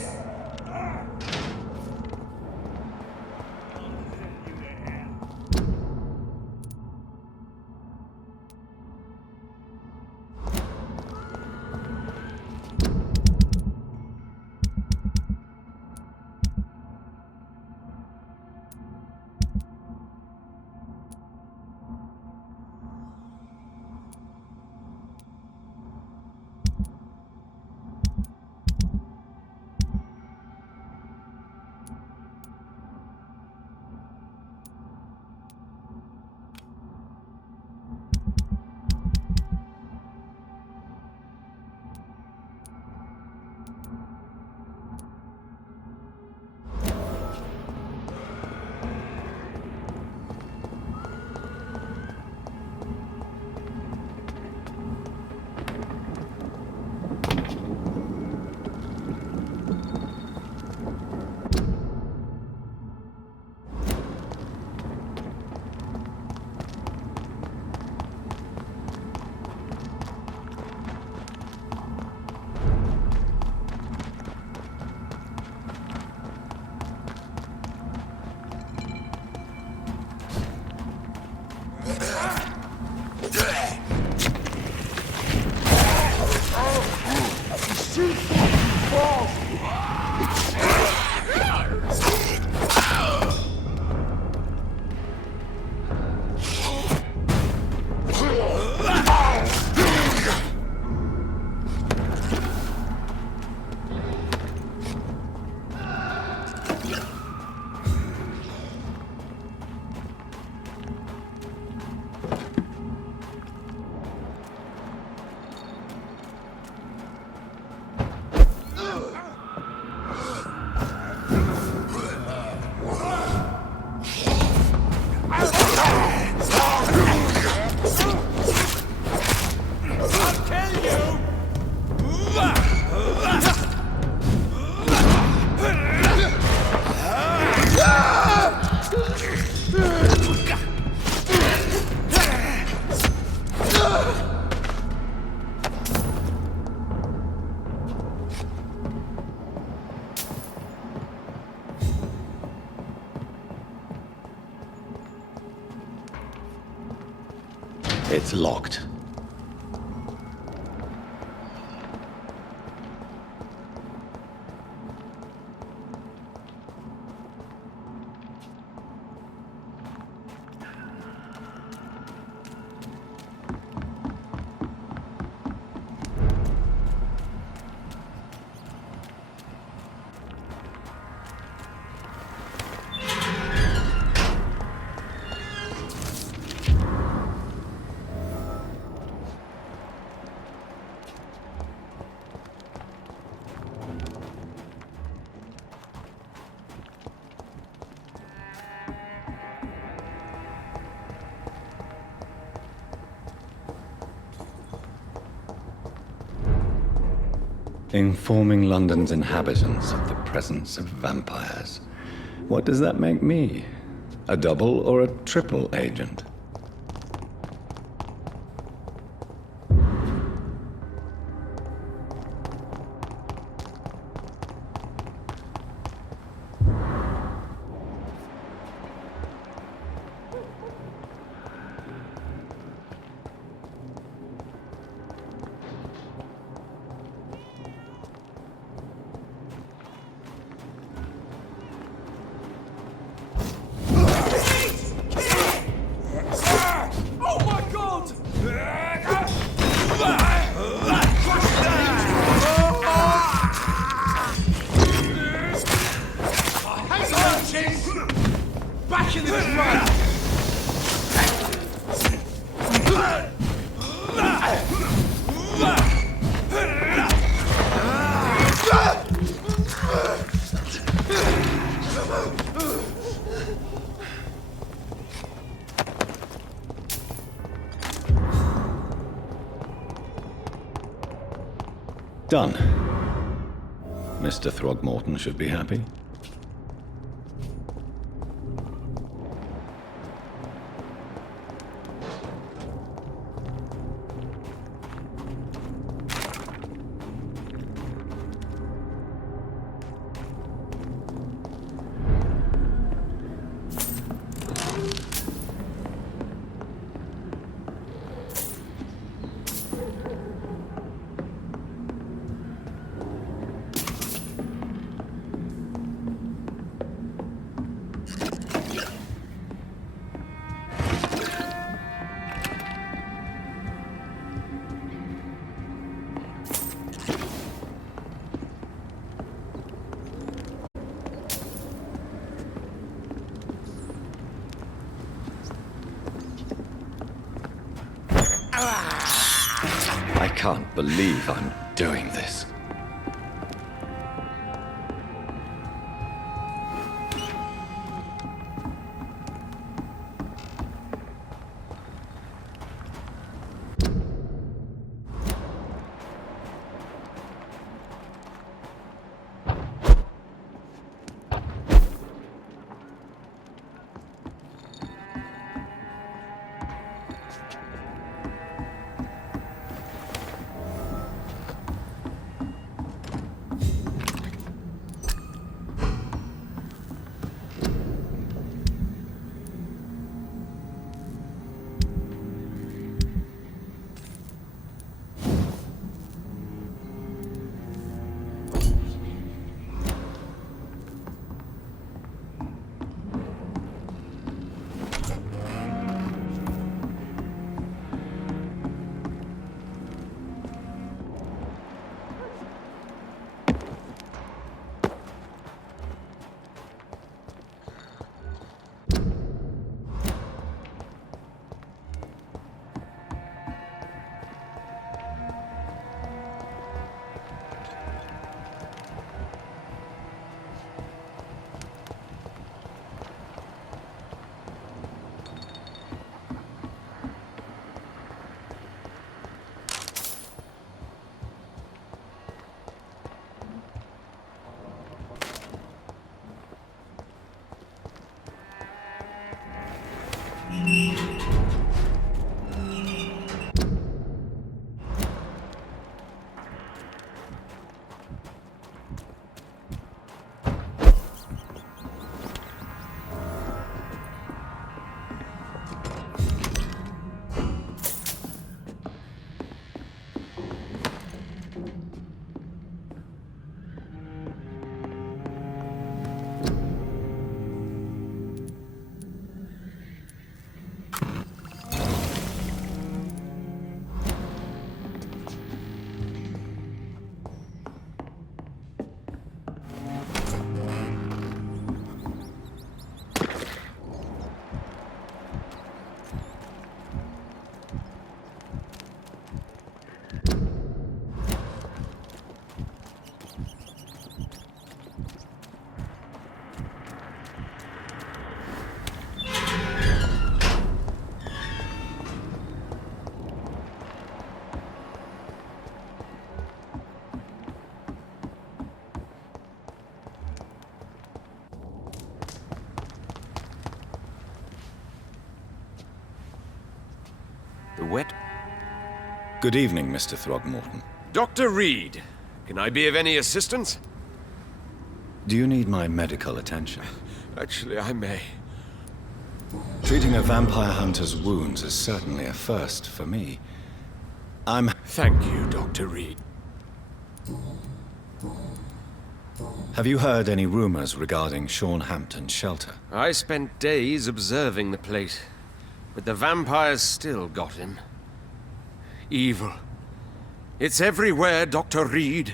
It's locked. Informing London's inhabitants of the presence of vampires. What does that make me? A double or a triple agent? Oh my god! Back in this run! Done. Mr. Throgmorton should be happy. I can't believe I'm doing this. Good evening, Mr. Throgmorton. Dr. Reed, can I be of any assistance? Do you need my medical attention? Actually, I may. Treating a vampire hunter's wounds is certainly a first for me. Thank you, Dr. Reed. Have you heard any rumors regarding Sean Hampton's shelter? I spent days observing the place, but the vampires still got him. Evil. It's everywhere, Dr. Reed.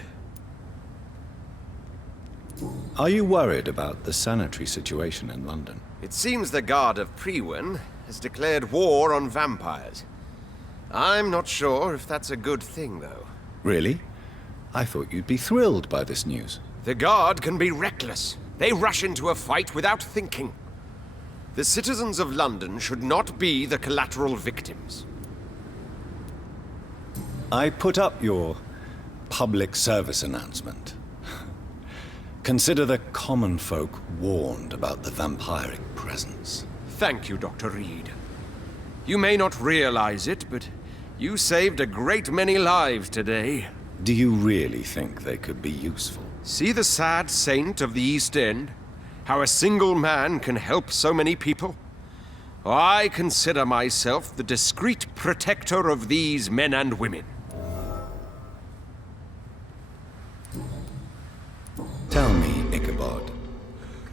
Are you worried about the sanitary situation in London? It seems the Guard of Priwen has declared war on vampires. I'm not sure if that's a good thing, though. Really? I thought you'd be thrilled by this news. The Guard can be reckless. They rush into a fight without thinking. The citizens of London should not be the collateral victims. I put up your public service announcement. Consider the common folk warned about the vampiric presence. Thank you, Dr. Reed. You may not realize it, but you saved a great many lives today. Do you really think they could be useful? See the sad saint of the East End? How a single man can help so many people? I consider myself the discreet protector of these men and women. Tell me, Ichabod,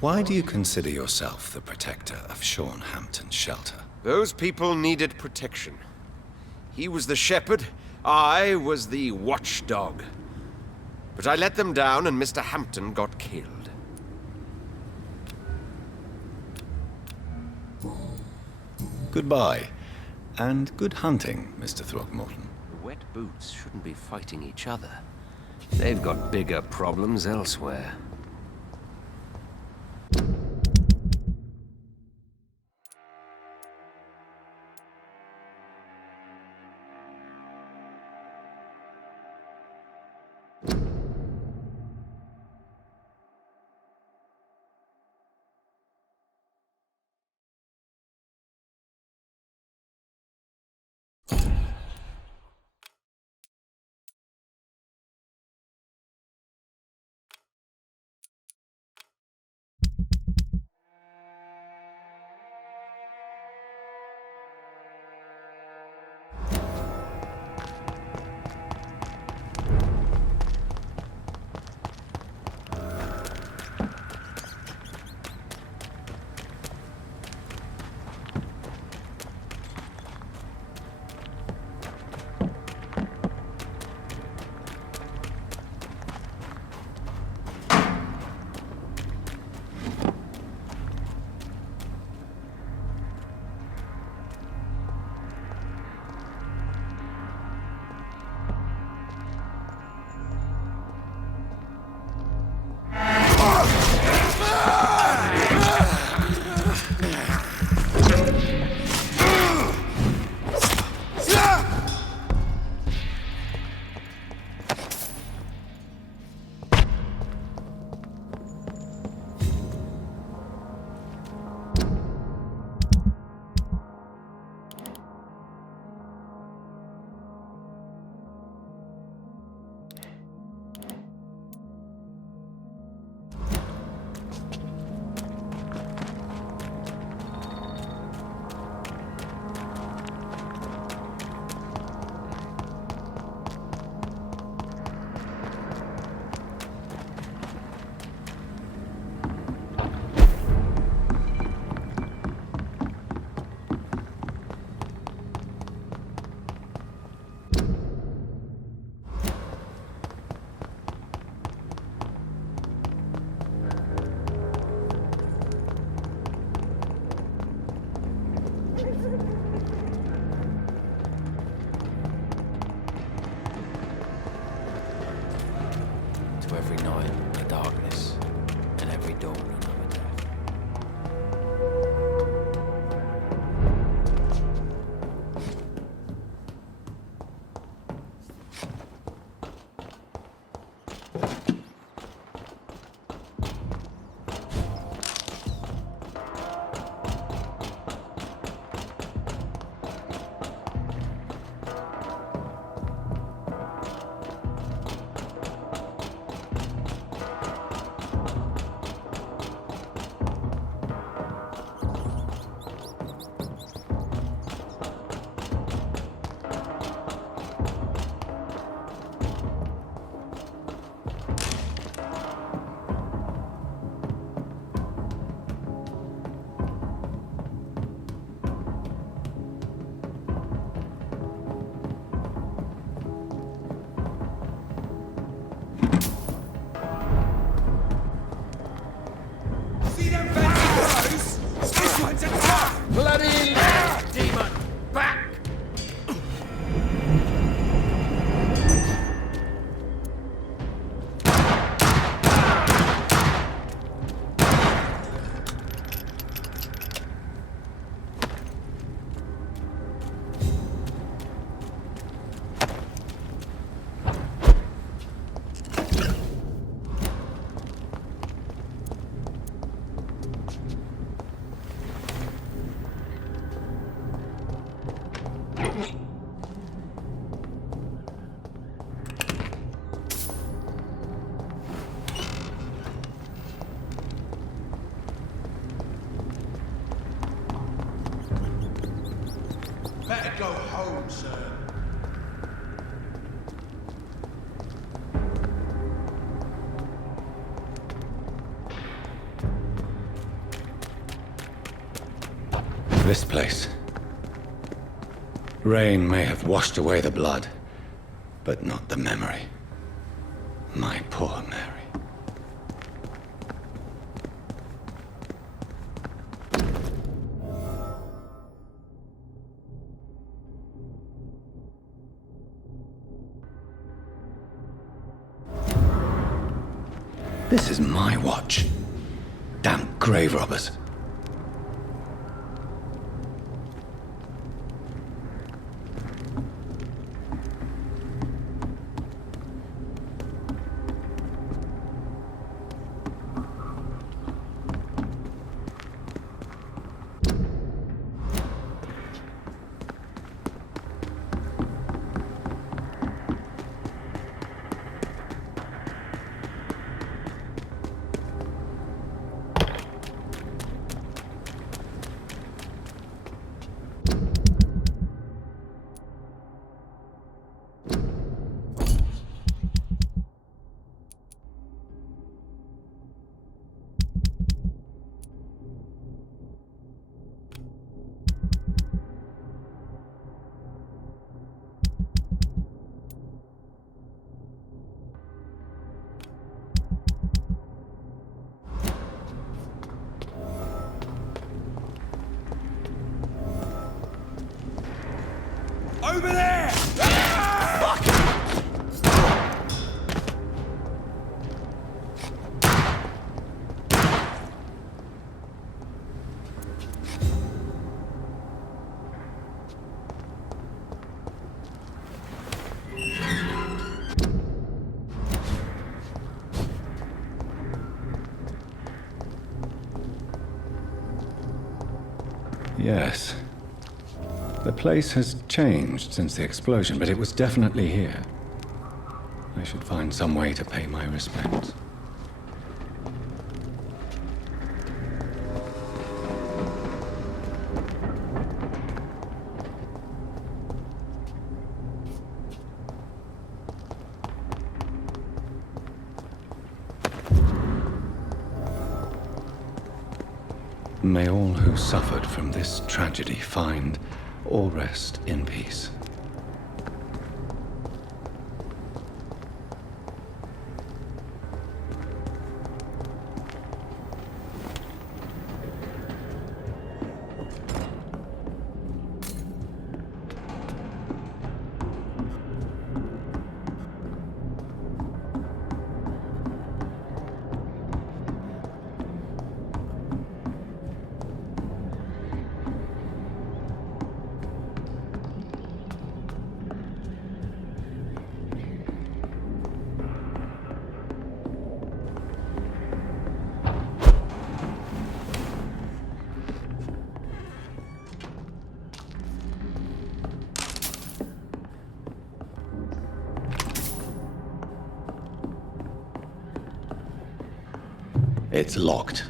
why do you consider yourself the protector of Sean Hampton's shelter? Those people needed protection. He was the shepherd, I was the watchdog. But I let them down and Mr. Hampton got killed. Goodbye, and good hunting, Mr. Throgmorton. The wet boots shouldn't be fighting each other. They've got bigger problems elsewhere. To every night, a darkness, and every dawn, another death. This place. Rain may have washed away the blood, but not the memory. My poor Mary. This is my watch. Damn grave robbers. Over there! Yes. The place has changed since the explosion, but it was definitely here. I should find some way to pay my respects. May all who suffered from this tragedy find or rest in peace. It's locked.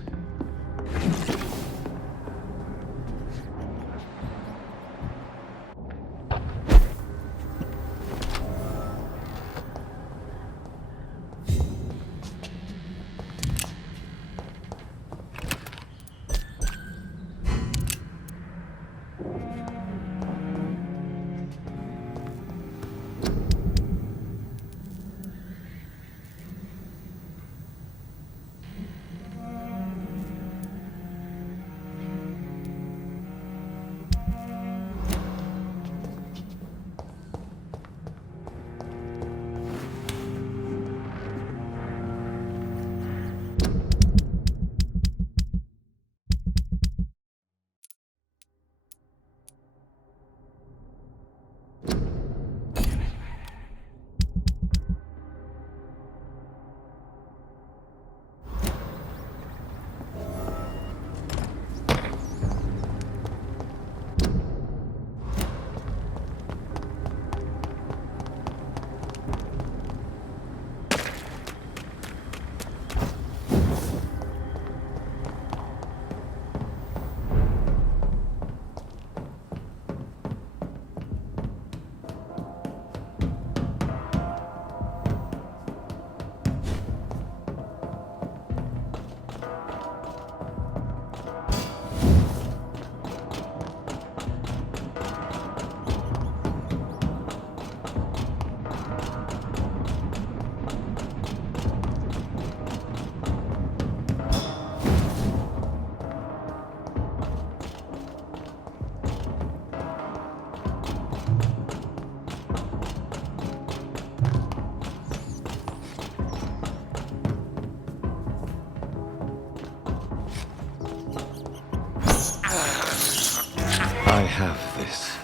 have this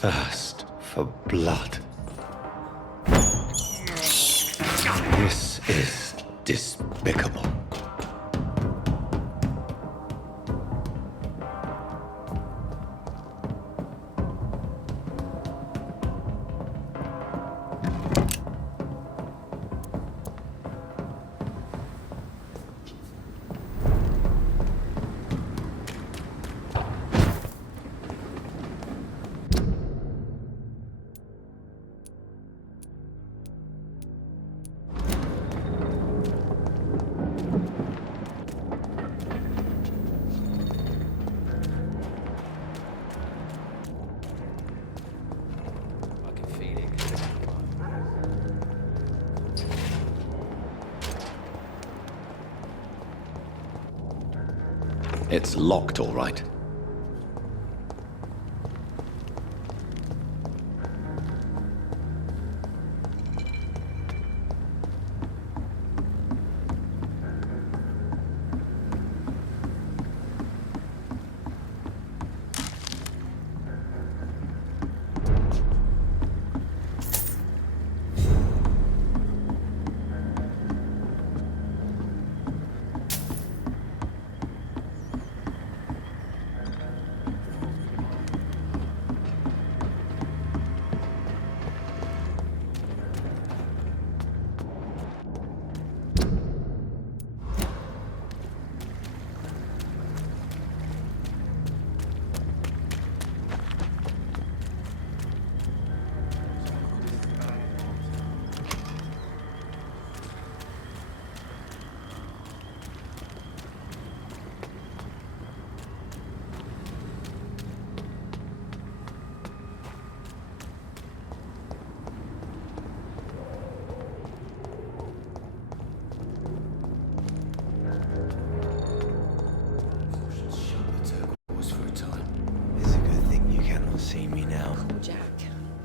thirst for blood. This is despicable. It's locked, all right.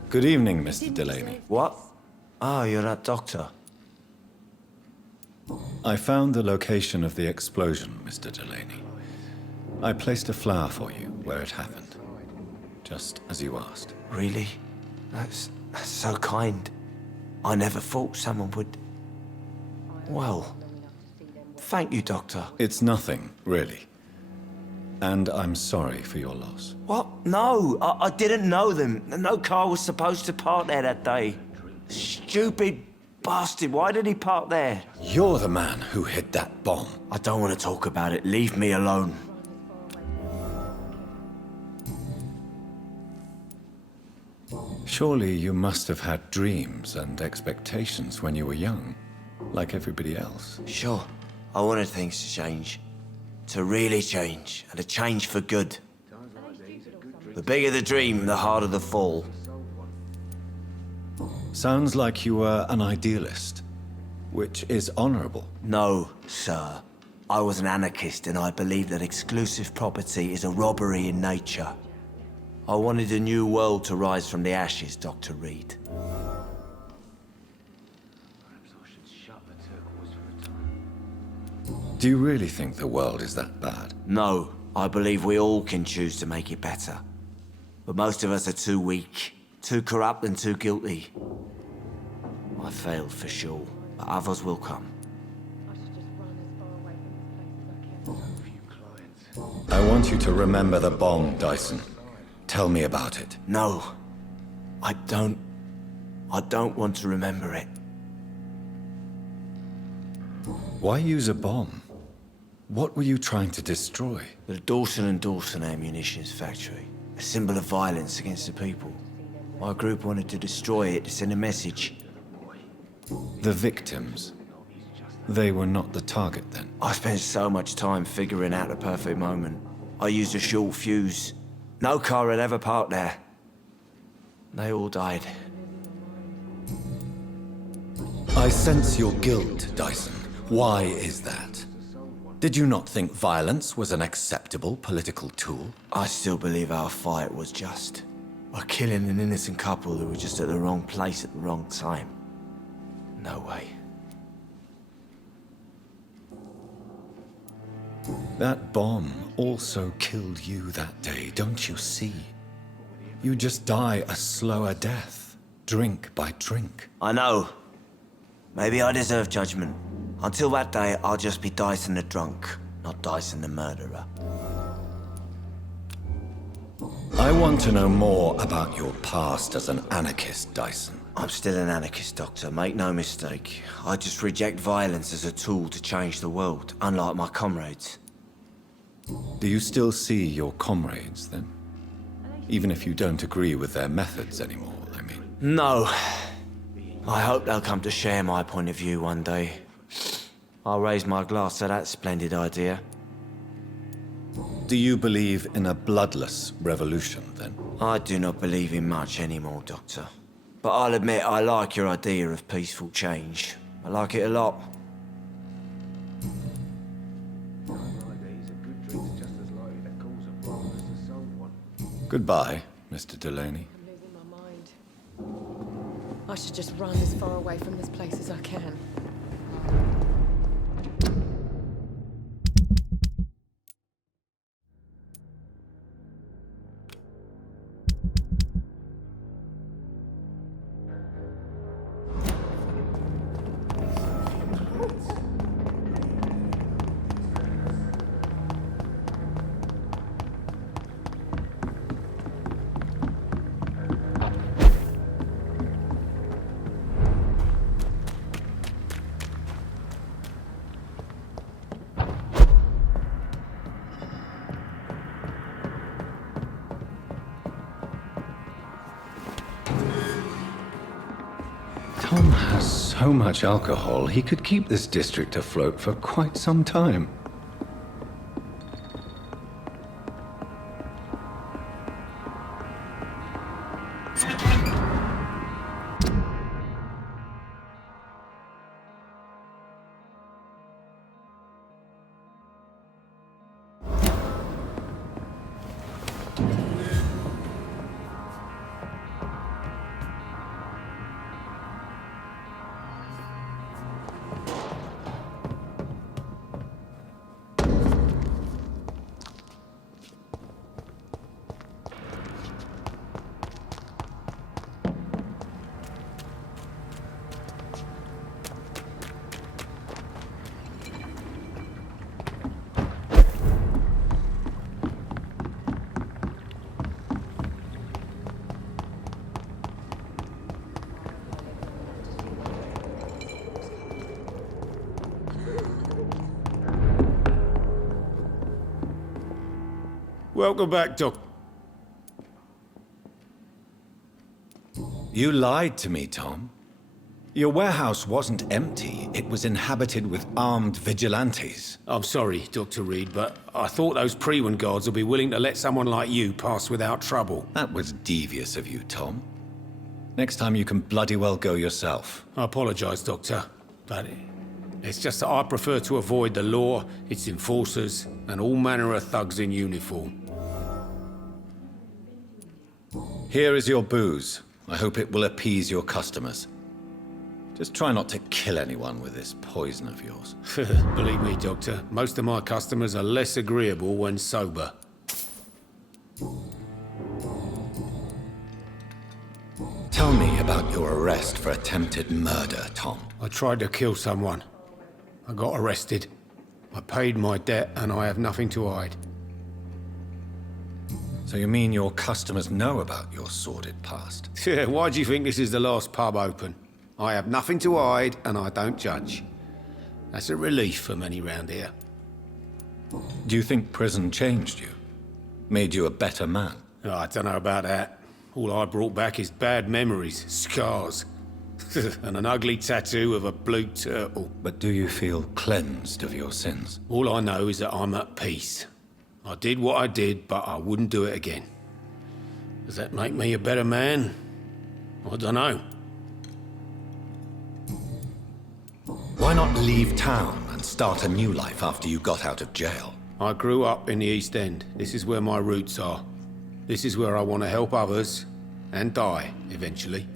Good evening, Mr. Delaney. What? Oh, you're that doctor. I found the location of the explosion, Mr. Delaney. I placed a flower for you where it happened, just as you asked. Really? That's so kind. I never thought someone would... Well, thank you, Doctor. It's nothing, really. And I'm sorry for your loss. What? No, I didn't know them. No car was supposed to park there that day. Stupid bastard, why did he park there? You're the man who hid that bomb. I don't want to talk about it. Leave me alone. Surely you must have had dreams and expectations when you were young, like everybody else. Sure, I wanted things to change. To really change, and to change for good. The bigger the dream, the harder the fall. Sounds like you were an idealist, which is honorable. No, sir. I was an anarchist, and I believe that exclusive property is a robbery in nature. I wanted a new world to rise from the ashes, Dr. Reed. Do you really think the world is that bad? No, I believe we all can choose to make it better. But most of us are too weak, too corrupt and too guilty. I failed for sure, but others will come. I want you to remember the bomb, Dyson. Tell me about it. No, I don't want to remember it. Why use a bomb? What were you trying to destroy? The Dawson & Dawson ammunitions factory. A symbol of violence against the people. My group wanted to destroy it to send a message. The victims. They were not the target then? I spent so much time figuring out the perfect moment. I used a short fuse. No car had ever parked there. They all died. I sense your guilt, Dyson. Why is that? Did you not think violence was an acceptable political tool? I still believe our fight was just. By killing an innocent couple who were just at the wrong place at the wrong time. No way. That bomb also killed you that day, don't you see? You just die a slower death, drink by drink. I know. Maybe I deserve judgment. Until that day, I'll just be Dyson the drunk, not Dyson the murderer. I want to know more about your past as an anarchist, Dyson. I'm still an anarchist, Doctor, make no mistake. I just reject violence as a tool to change the world, unlike my comrades. Do you still see your comrades, then? Even if you don't agree with their methods anymore, I mean. No. I hope they'll come to share my point of view one day. I'll raise my glass to that splendid idea. Do you believe in a bloodless revolution, then? I do not believe in much anymore, Doctor. But I'll admit I like your idea of peaceful change. I like it a lot. Goodbye, Mr. Delaney. I'm losing my mind. I should just run as far away from this place as I can. Tom has so much alcohol, he could keep this district afloat for quite some time. Welcome back, Doc. You lied to me, Tom. Your warehouse wasn't empty. It was inhabited with armed vigilantes. I'm sorry, Dr. Reed, but I thought those Prewen guards would be willing to let someone like you pass without trouble. That was devious of you, Tom. Next time you can bloody well go yourself. I apologize, Doctor, but it's just that I prefer to avoid the law, its enforcers, and all manner of thugs in uniform. Here is your booze. I hope it will appease your customers. Just try not to kill anyone with this poison of yours. Believe me, Doctor, most of my customers are less agreeable when sober. Tell me about your arrest for attempted murder, Tom. I tried to kill someone. I got arrested. I paid my debt and I have nothing to hide. So you mean your customers know about your sordid past? Yeah, why do you think this is the last pub open? I have nothing to hide and I don't judge. That's a relief for many round here. Do you think prison changed you? Made you a better man? Oh, I don't know about that. All I brought back is bad memories, scars, and an ugly tattoo of a blue turtle. But do you feel cleansed of your sins? All I know is that I'm at peace. I did what I did, but I wouldn't do it again. Does that make me a better man? I don't know. Why not leave town and start a new life after you got out of jail? I grew up in the East End. This is where my roots are. This is where I want to help others and die, eventually.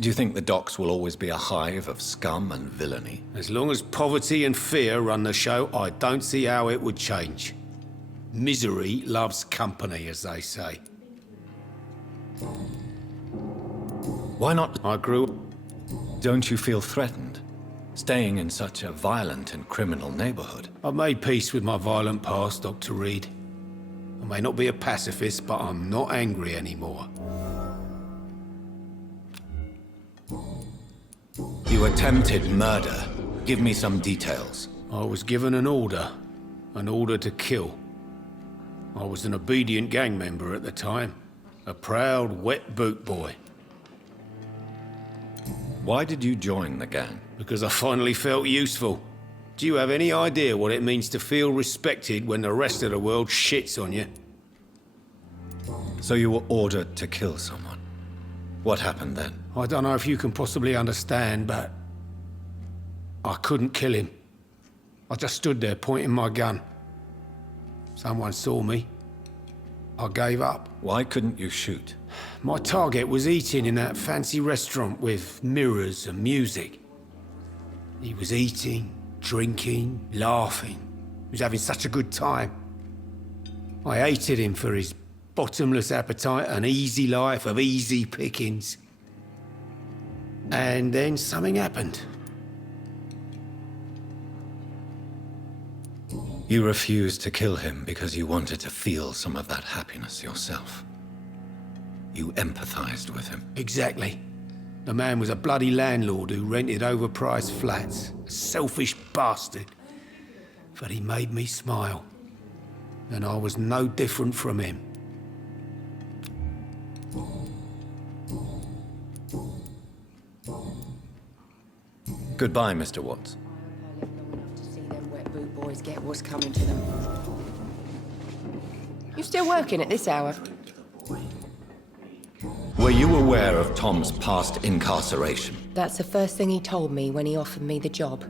Do you think the docks will always be a hive of scum and villainy? As long as poverty and fear run the show, I don't see how it would change. Misery loves company, as they say. Why not? I grew... Don't you feel threatened? Staying in such a violent and criminal neighborhood? I've made peace with my violent past, Dr. Reed. I may not be a pacifist, but I'm not angry anymore. You attempted murder. Give me some details. I was given an order to kill. I was an obedient gang member at the time, a proud wet boot boy. Why did you join the gang? Because I finally felt useful. Do you have any idea what it means to feel respected when the rest of the world shits on you? So you were ordered to kill someone. What happened then? I don't know if you can possibly understand, but I couldn't kill him. I just stood there pointing my gun. Someone saw me. I gave up. Why couldn't you shoot? My target was eating in that fancy restaurant with mirrors and music. He was eating, drinking, laughing. He was having such a good time. I hated him for his bottomless appetite and easy life of easy pickings. And then something happened. You refused to kill him because you wanted to feel some of that happiness yourself. You empathized with him. Exactly. The man was a bloody landlord who rented overpriced flats. A selfish bastard. But he made me smile. And I was no different from him. Goodbye, Mr. Watts. To see them wet boot boys get what's coming to them. You still working at this hour? Were you aware of Tom's past incarceration? That's the first thing he told me when he offered me the job.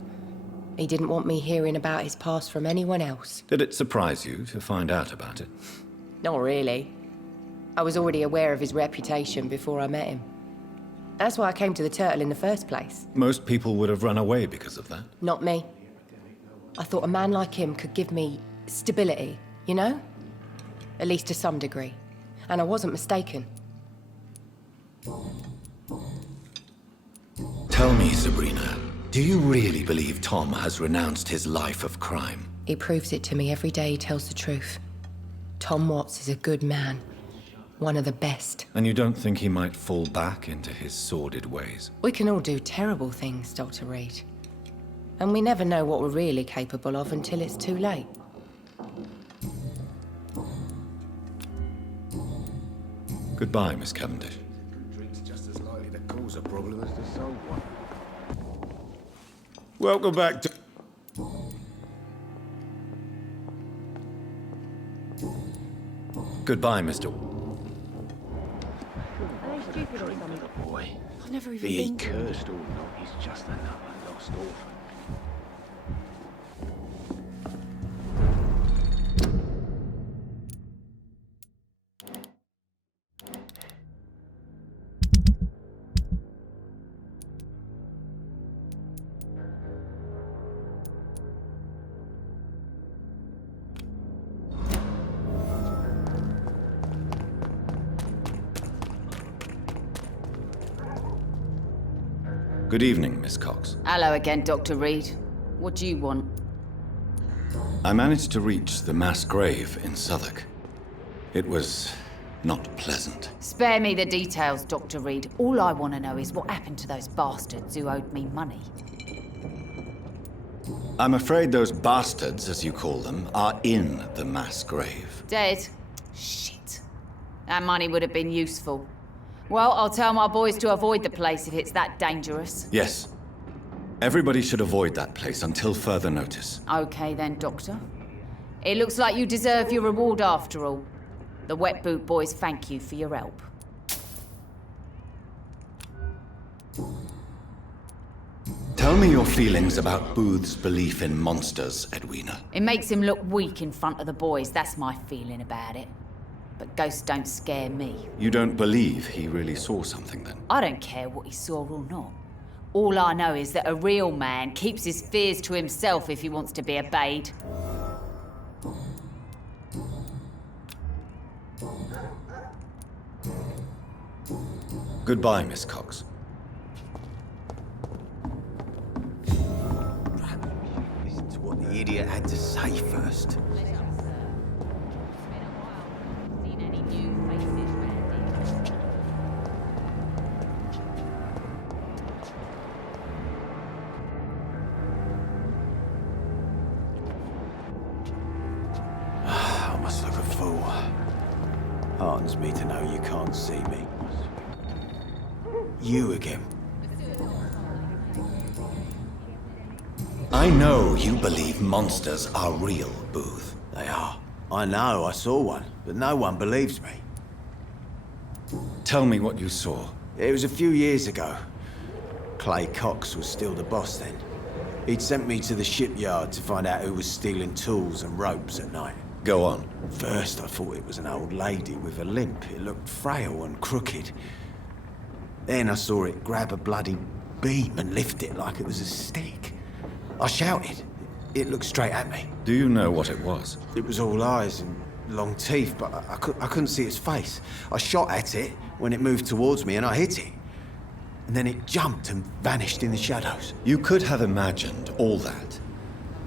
He didn't want me hearing about his past from anyone else. Did it surprise you to find out about it? Not really. I was already aware of his reputation before I met him. That's why I came to the Turtle in the first place. Most people would have run away because of that. Not me. I thought a man like him could give me stability, you know? At least to some degree. And I wasn't mistaken. Tell me, Sabrina, do you really believe Tom has renounced his life of crime? He proves it to me every day he tells the truth. Tom Watts is a good man. One of the best. And you don't think he might fall back into his sordid ways? We can all do terrible things, Dr. Reed. And we never know what we're really capable of until it's too late. Goodbye, Miss Cavendish. Drink's just as likely to cause a problem as to solve one. Welcome back to... Goodbye, Mr. Boy. I've never even Be he been to him. cursed or not, he's just another lost orphan. Good evening, Miss Cox. Hello again, Dr. Reed. What do you want? I managed to reach the mass grave in Southwark. It was not pleasant. Spare me the details, Dr. Reed. All I want to know is what happened to those bastards who owed me money. I'm afraid those bastards, as you call them, are in the mass grave. Dead? Shit. That money would have been useful. Well, I'll tell my boys to avoid the place if it's that dangerous. Yes. Everybody should avoid that place until further notice. Okay then, Doctor. It looks like you deserve your reward after all. The Wet Boot Boys thank you for your help. Tell me your feelings about Booth's belief in monsters, Edwina. It makes him look weak in front of the boys. That's my feeling about it. but ghosts don't scare me. You don't believe he really saw something then? I don't care what he saw or not. All I know is that a real man keeps his fears to himself if he wants to be obeyed. Goodbye, Miss Cox. Listen to what the idiot had to say first. I must look a fool. Heartens me to know you can't see me. You again. I know you believe monsters are real, Booth. They are. I know, I saw one, but no one believes me. Tell me what you saw. It was a few years ago. Clay Cox was still the boss then. He'd sent me to the shipyard to find out who was stealing tools and ropes at night. Go on. First, I thought it was an old lady with a limp. It looked frail and crooked. Then I saw it grab a bloody beam and lift it like it was a stick. I shouted. It looked straight at me. Do you know what it was? It was all eyes and long teeth, but I couldn't see its face. I shot at it when it moved towards me and I hit it. And then it jumped and vanished in the shadows. You could have imagined all that.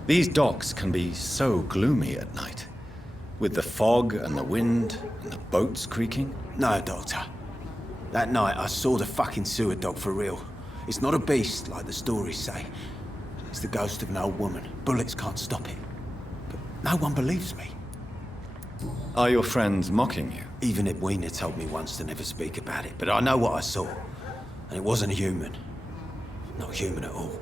These docks can be so gloomy at night. With the fog and the wind and the boats creaking. No, Doctor. That night I saw the fucking sewer dog for real. It's not a beast like the stories say. It's the ghost of an old woman. Bullets can't stop it. But no one believes me. Are your friends mocking you? Even Edwina told me once to never speak about it, but I know what I saw. And it wasn't human. Not human at all.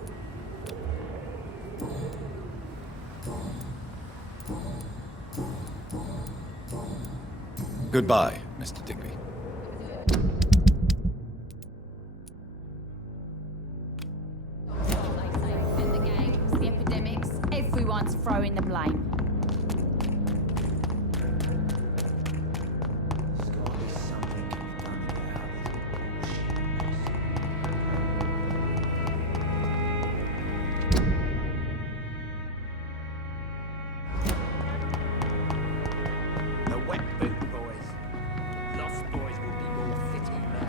Goodbye, Mr. Digby. The gangs, the epidemics, everyone's throwing the blame. The wet boot boys. Lost boys will be more fitting now.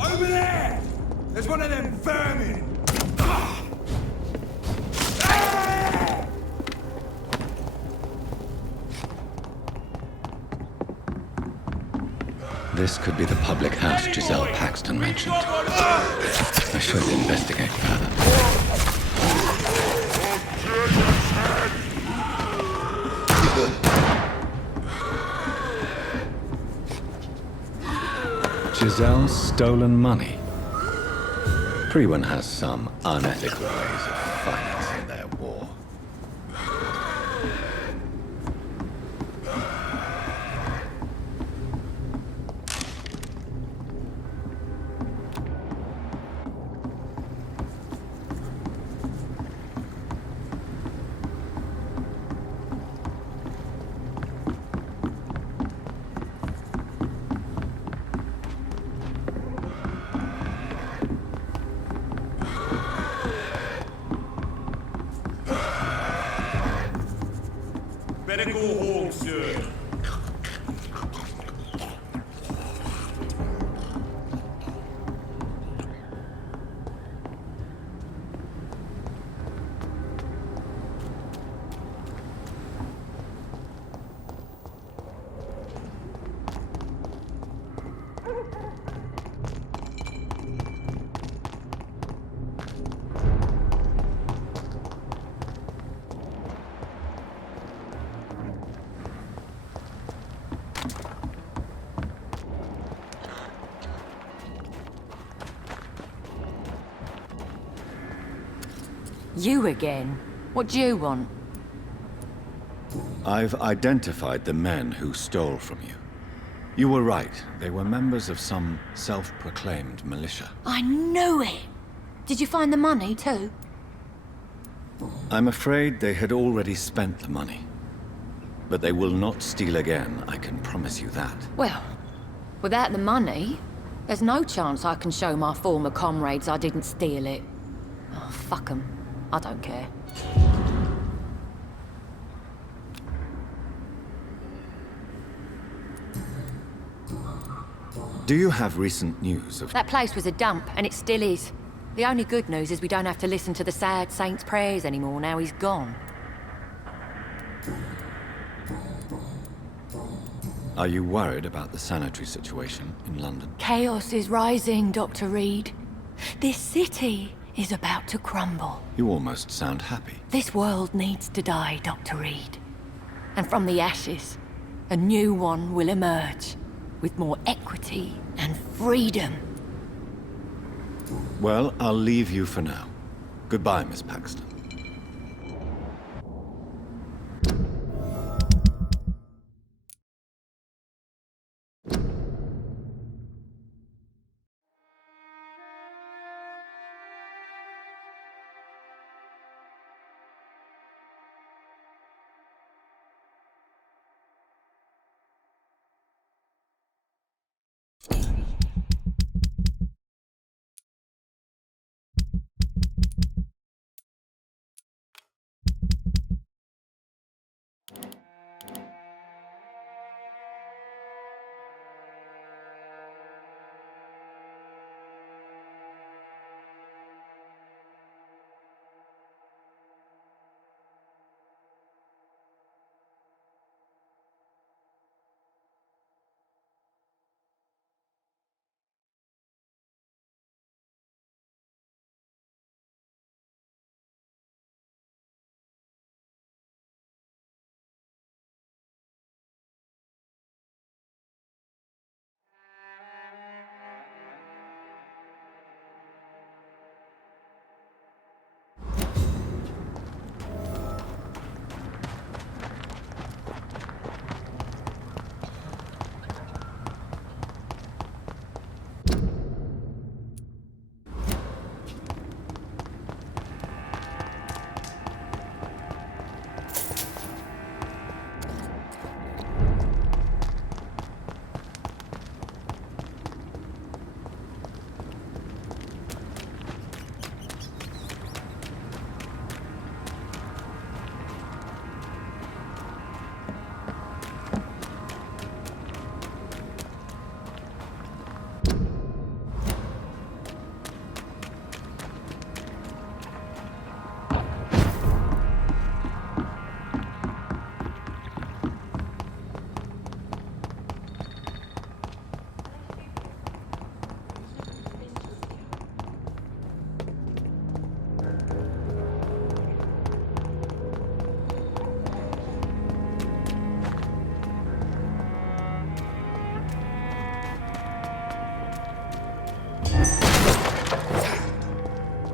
Over there! There's one of them vermin! This could be the public house Giselle Paxton mentioned. I should investigate further. Giselle's stolen money. Prewen has some unethical ways of financing their war. Better go home, sir. You again? What do you want? I've identified the men who stole from you. You were right. They were members of some self-proclaimed militia. I knew it! Did you find the money, too? I'm afraid they had already spent the money. But they will not steal again, I can promise you that. Well, without the money, there's no chance I can show my former comrades I didn't steal it. Oh, fuck 'em. I don't care. Do you have recent news of... That place was a dump, and it still is. The only good news is we don't have to listen to the sad saint's prayers anymore now he's gone. Are you worried about the sanitary situation in London? Chaos is rising, Dr. Reed. This city is about to crumble. You almost sound happy. This world needs to die, Dr. Reed. And from the ashes, a new one will emerge, with more equity and freedom. Well, I'll leave you for now. Goodbye, Miss Paxton.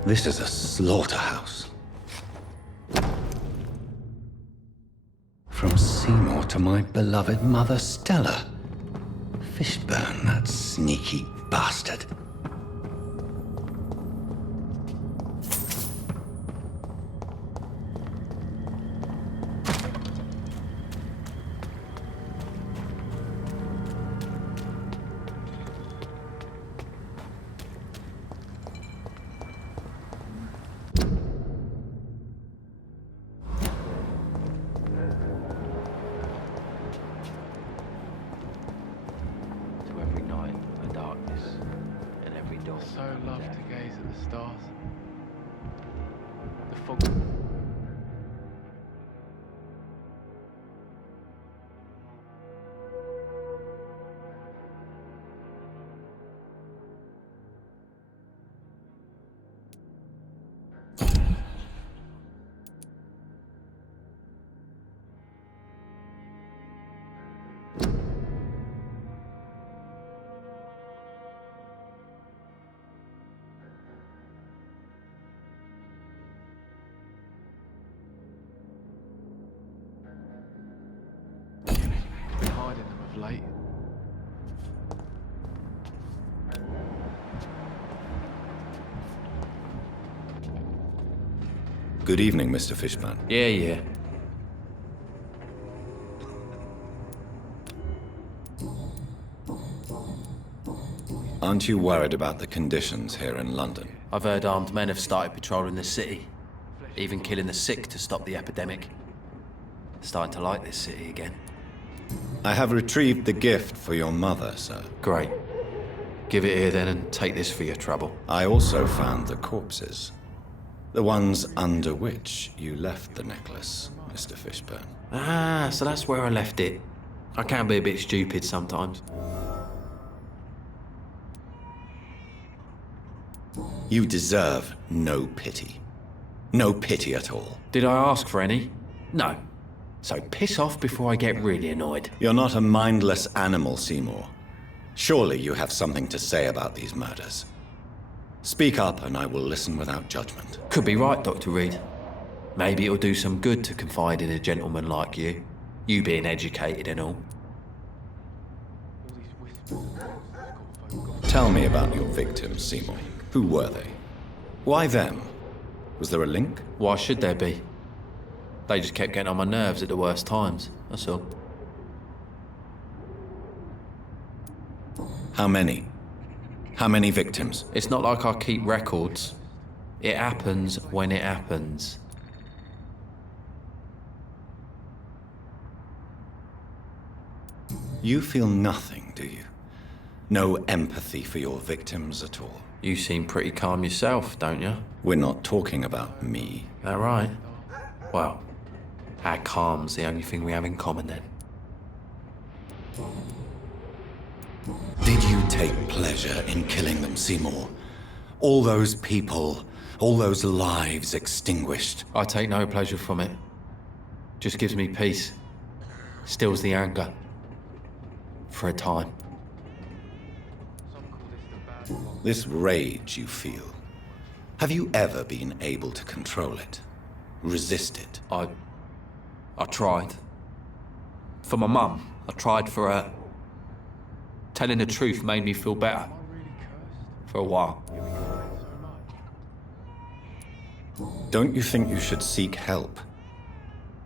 This is a slaughterhouse. From Seymour to my beloved mother Stella. Fishburne, that sneaky bastard. So love to gaze at the stars. The fog. late. Good evening, Mr. Fishburne. Yeah. Aren't you worried about the conditions here in London? I've heard armed men have started patrolling the city, even killing the sick to stop the epidemic. Starting to like this city again. I have retrieved the gift for your mother, sir. Great. Give it here then and take this for your trouble. I also found the corpses. The ones under which you left the necklace, Mr. Fishburne. Ah, so that's where I left it. I can be a bit stupid sometimes. You deserve no pity. No pity at all. Did I ask for any? No. So piss off before I get really annoyed. You're not a mindless animal, Seymour. Surely you have something to say about these murders. Speak up and I will listen without judgment. Could be right, Dr. Reed. Maybe it'll do some good to confide in a gentleman like you. You being educated and all. Tell me about your victims, Seymour. Who were they? Why them? Was there a link? Why should there be? They just kept getting on my nerves at the worst times, that's all. How many? How many victims? It's not like I keep records. It happens when it happens. You feel nothing, do you? No empathy for your victims at all? You seem pretty calm yourself, don't you? We're not talking about me. That right? Well, our calm's the only thing we have in common then. Did you take pleasure in killing them, Seymour? All those people, all those lives extinguished. I take no pleasure from it. Just gives me peace. Stills the anger. For a time. This rage you feel, have you ever been able to control it? Resist it? I tried. For my mum, I tried for her. Telling the truth made me feel better. For a while. Don't you think you should seek help?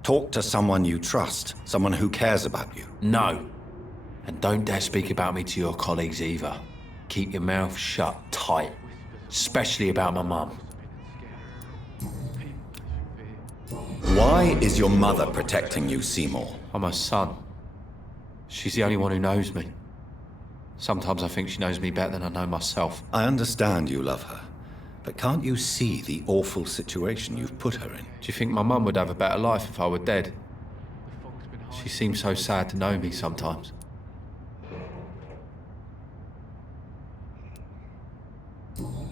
Talk to someone you trust, someone who cares about you. No. And don't dare speak about me to your colleagues either. Keep your mouth shut tight. Especially about my mum. Why is your mother protecting you, Seymour? I'm her son. She's the only one who knows me. Sometimes I think she knows me better than I know myself. I understand you love her, but can't you see the awful situation you've put her in? Do you think my mum would have a better life if I were dead? She seems so sad to know me sometimes.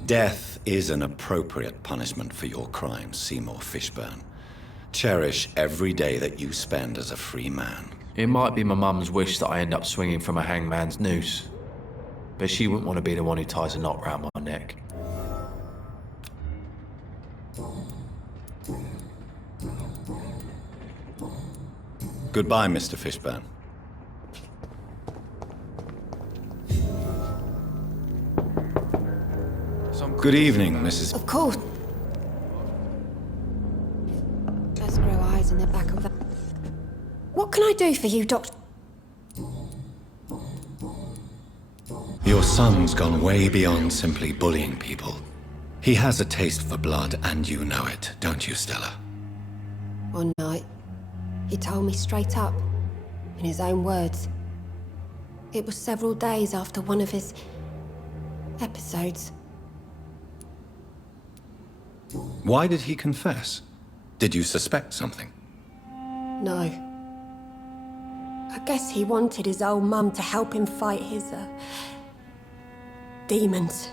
Death is an appropriate punishment for your crimes, Seymour Fishburne. Cherish every day that you spend as a free man. It might be my mum's wish that I end up swinging from a hangman's noose. But she wouldn't want to be the one who ties a knot round my neck. Goodbye, Mr. Fishburne. Good evening, Mrs. Of course. Just grow eyes in the back of that. What can I do for you, Doctor? Your son's gone way beyond simply bullying people. He has a taste for blood, and you know it, don't you, Stella? One night, he told me straight up, in his own words. It was several days after one of his episodes. Why did he confess? Did you suspect something? No. I guess he wanted his old mum to help him fight his, demons.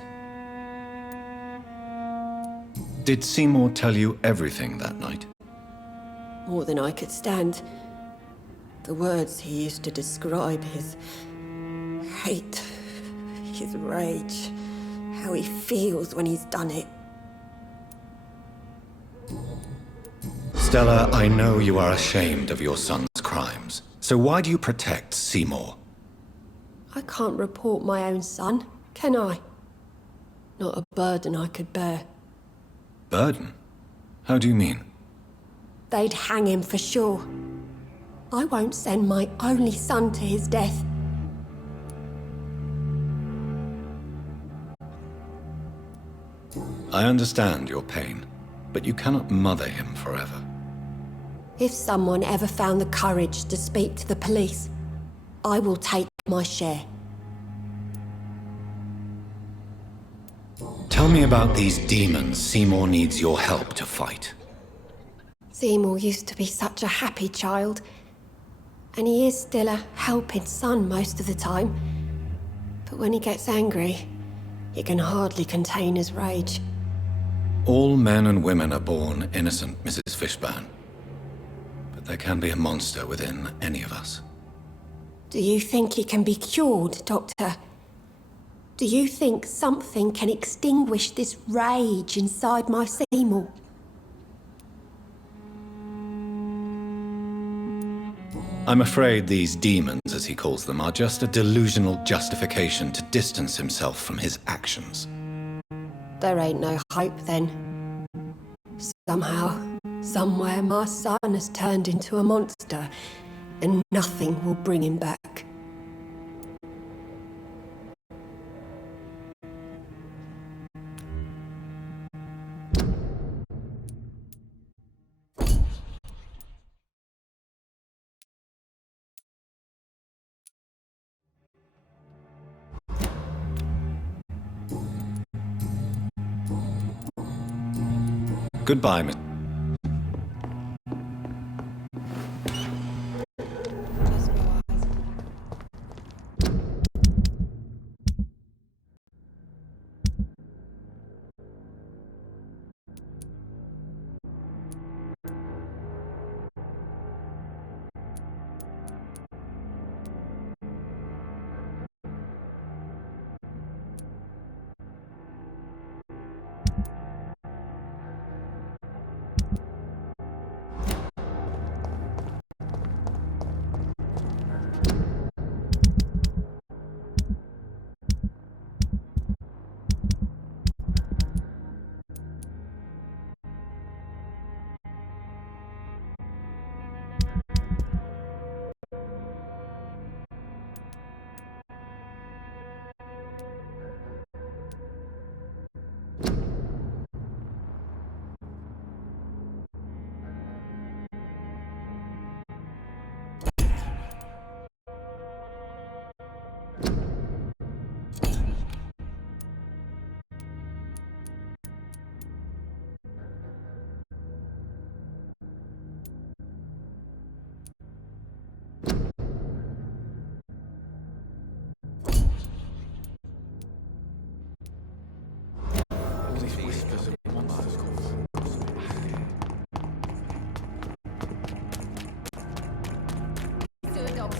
Did Seymour tell you everything that night? More than I could stand. The words he used to describe his hate, his rage, how he feels when he's done it. Stella, I know you are ashamed of your son's crimes. So why do you protect Seymour? can't report my own son, can I? Not a burden I could bear. Burden? How do you mean? They'd hang him for sure. I won't send my only son to his death. I understand your pain, but you cannot mother him forever. If someone ever found the courage to speak to the police, I will take my share. Tell me about these demons Seymour needs your help to fight. Seymour used to be such a happy child, and he is still a helping son most of the time. But when he gets angry, he can hardly contain his rage. All men and women are born innocent, Mrs. Fishburne. But there can be a monster within any of us. Do you think he can be cured, Doctor? Do you think something can extinguish this rage inside my Seymour? I'm afraid these demons, as he calls them, are just a delusional justification to distance himself from his actions. There ain't no hope then. Somehow, somewhere, my son has turned into a monster, and nothing will bring him back. Goodbye, Miss.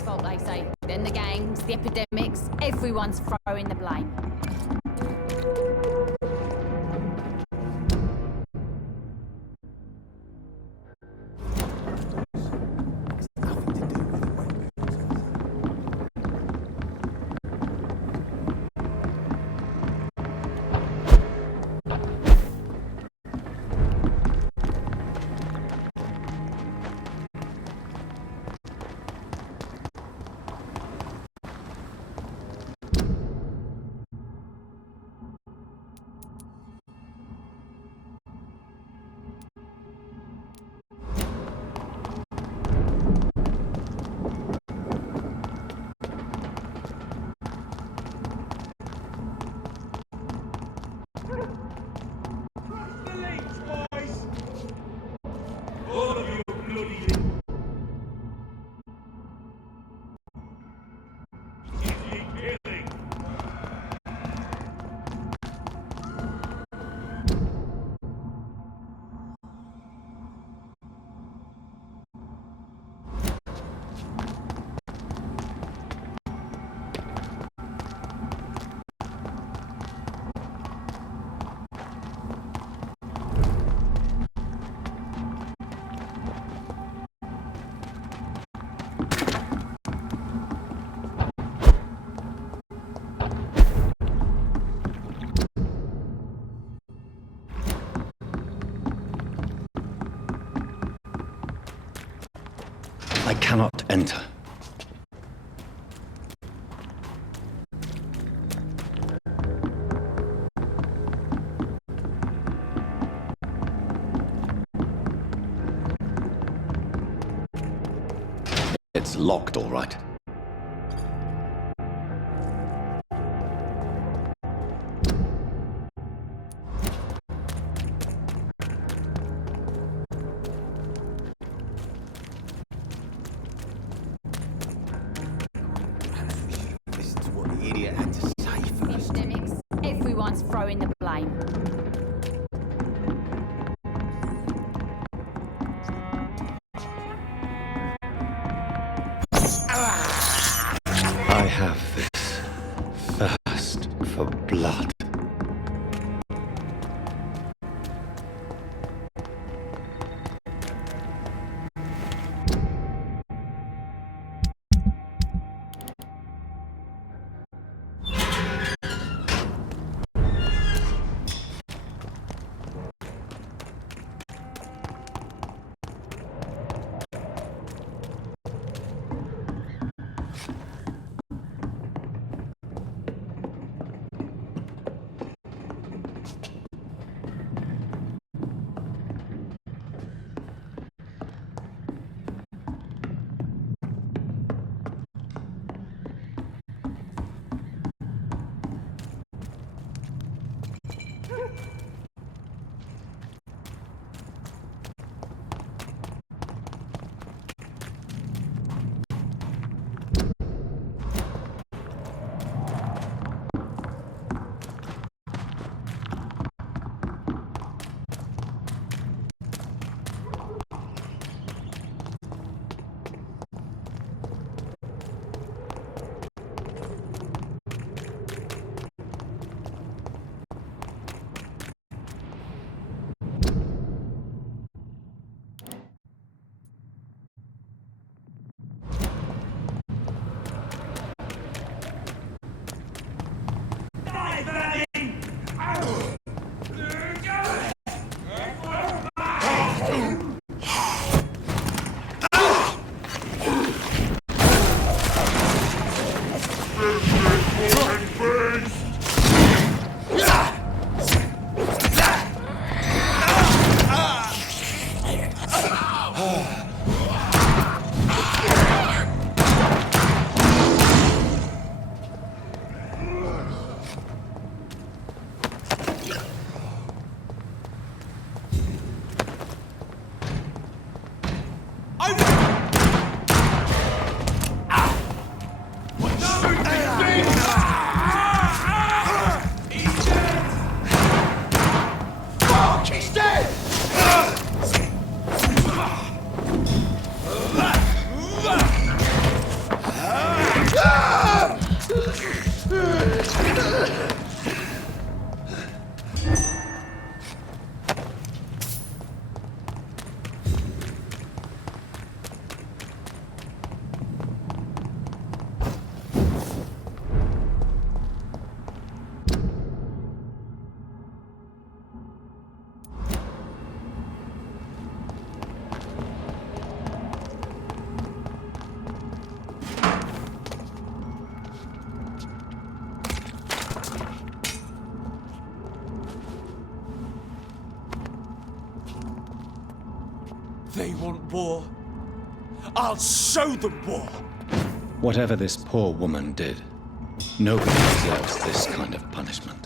Fault, they say. Then the gangs, the epidemics, everyone's throwing the blame. I cannot enter. It's locked, all right. Listen to what the idiot had to say first. Mimics, everyone's throwing the blame. I have this thirst for blood. They want war. I'll show them war. Whatever this poor woman did, nobody deserves this kind of punishment.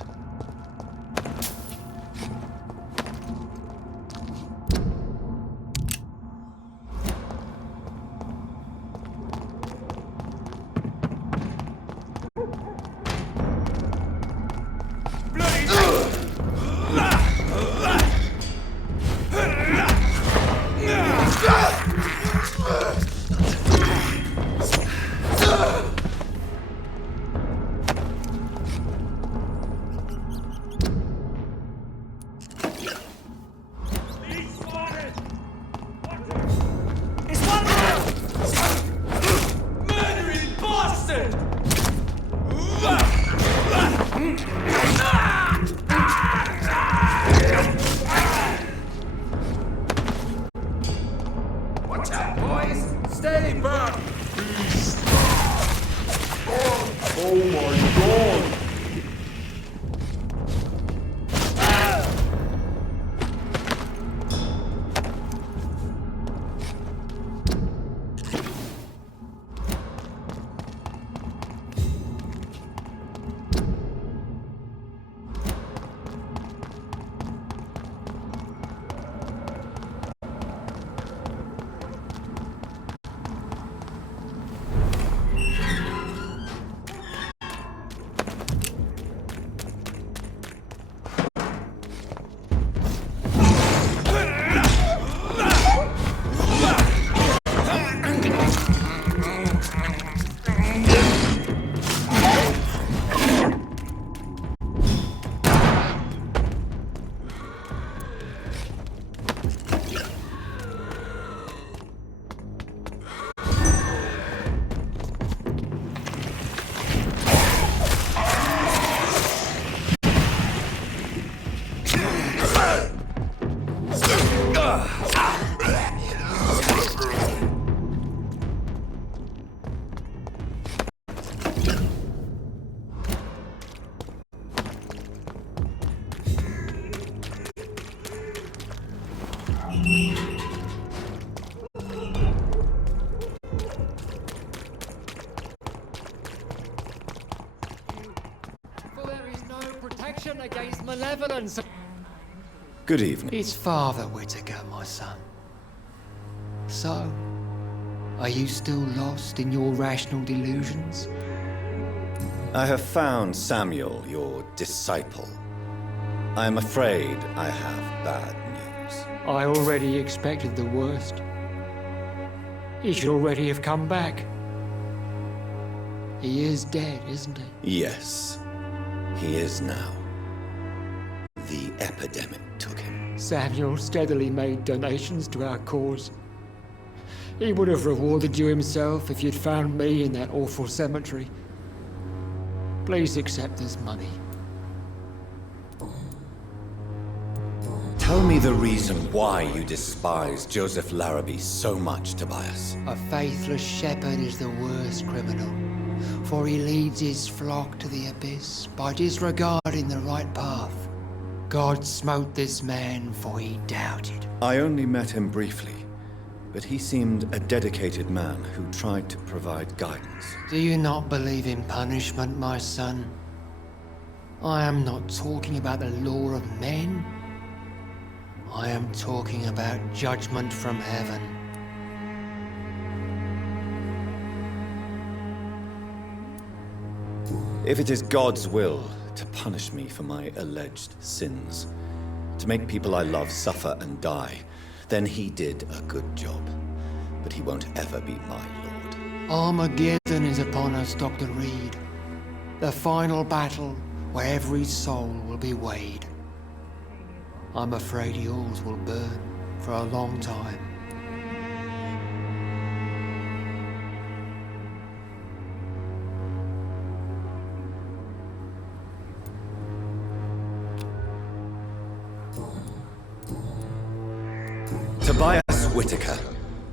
For there is no protection against malevolence. Good evening. It's Father Whitaker, my son. So, are you still lost in your rational delusions? I have found Samuel, your disciple. I am afraid I have bad news. I already expected the worst. He should already have come back. He is dead, isn't he? Yes, he is now. The epidemic took him. Samuel steadily made donations to our cause. He would have rewarded you himself if you'd found me in that awful cemetery. Please accept this money. Tell me the reason why you despise Joseph Larrabee so much, Tobias. A faithless shepherd is the worst criminal, for he leads his flock to the abyss by disregarding the right path. God smote this man, for he doubted. I only met him briefly, but he seemed a dedicated man who tried to provide guidance. Do you not believe in punishment, my son? I am not talking about the law of men. I am talking about judgment from heaven. If it is God's will to punish me for my alleged sins, to make people I love suffer and die, then he did a good job. But he won't ever be my lord. Armageddon is upon us, Dr. Reed. The final battle where every soul will be weighed. I'm afraid yours will burn for a long time. Tobias Whitaker,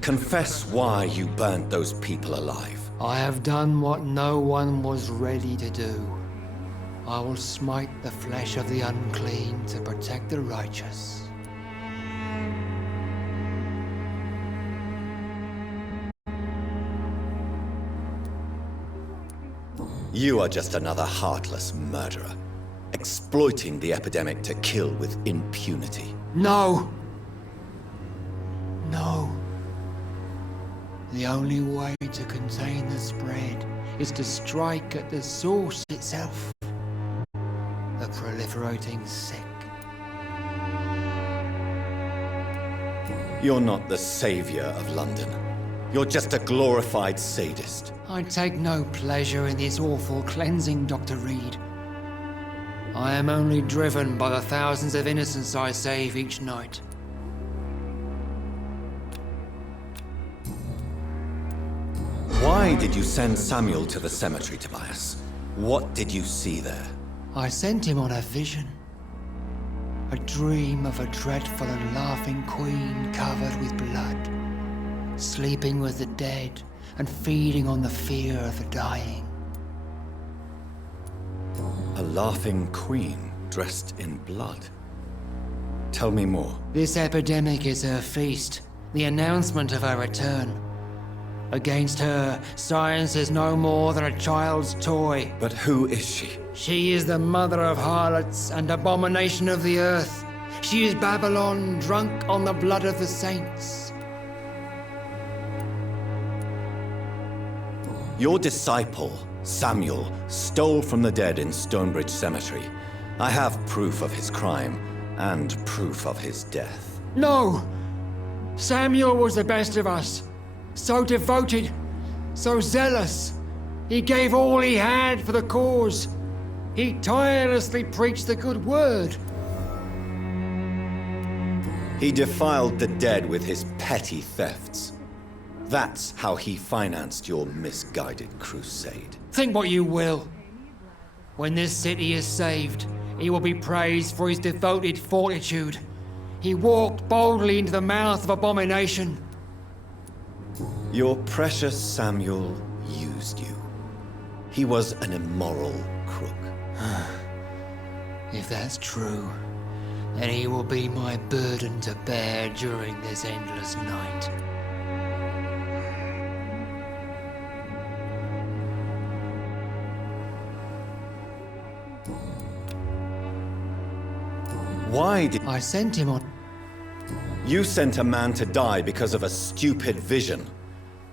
confess why you burnt those people alive. I have done what no one was ready to do. I will smite the flesh of the unclean to protect the righteous. You are just another heartless murderer, exploiting the epidemic to kill with impunity. No! No. The only way to contain the spread is to strike at the source itself. The proliferating sick. You're not the savior of London. You're just a glorified sadist. I take no pleasure in this awful cleansing, Dr. Reed. I am only driven by the thousands of innocents I save each night. Why did you send Samuel to the cemetery, Tobias? What did you see there? I sent him on a vision. A dream of a dreadful and laughing queen covered with blood, sleeping with the dead and feeding on the fear of the dying. A laughing queen dressed in blood. Tell me more. This epidemic is her feast, the announcement of her return. Against her, science is no more than a child's toy. But who is she? She is the mother of harlots and abomination of the earth. She is Babylon, drunk on the blood of the saints. Your disciple, Samuel, stole from the dead in Stonebridge Cemetery. I have proof of his crime and proof of his death. No! Samuel was the best of us. So devoted, so zealous. He gave all he had for the cause. He tirelessly preached the good word. He defiled the dead with his petty thefts. That's how he financed your misguided crusade. Think what you will. When this city is saved, he will be praised for his devoted fortitude. He walked boldly into the mouth of abomination. Your precious Samuel used you. He was an immoral crook. If that's true, and he will be my burden to bear during this endless night. Why did... I sent him on... You sent a man to die because of a stupid vision.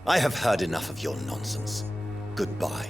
I have heard enough of your nonsense. Goodbye.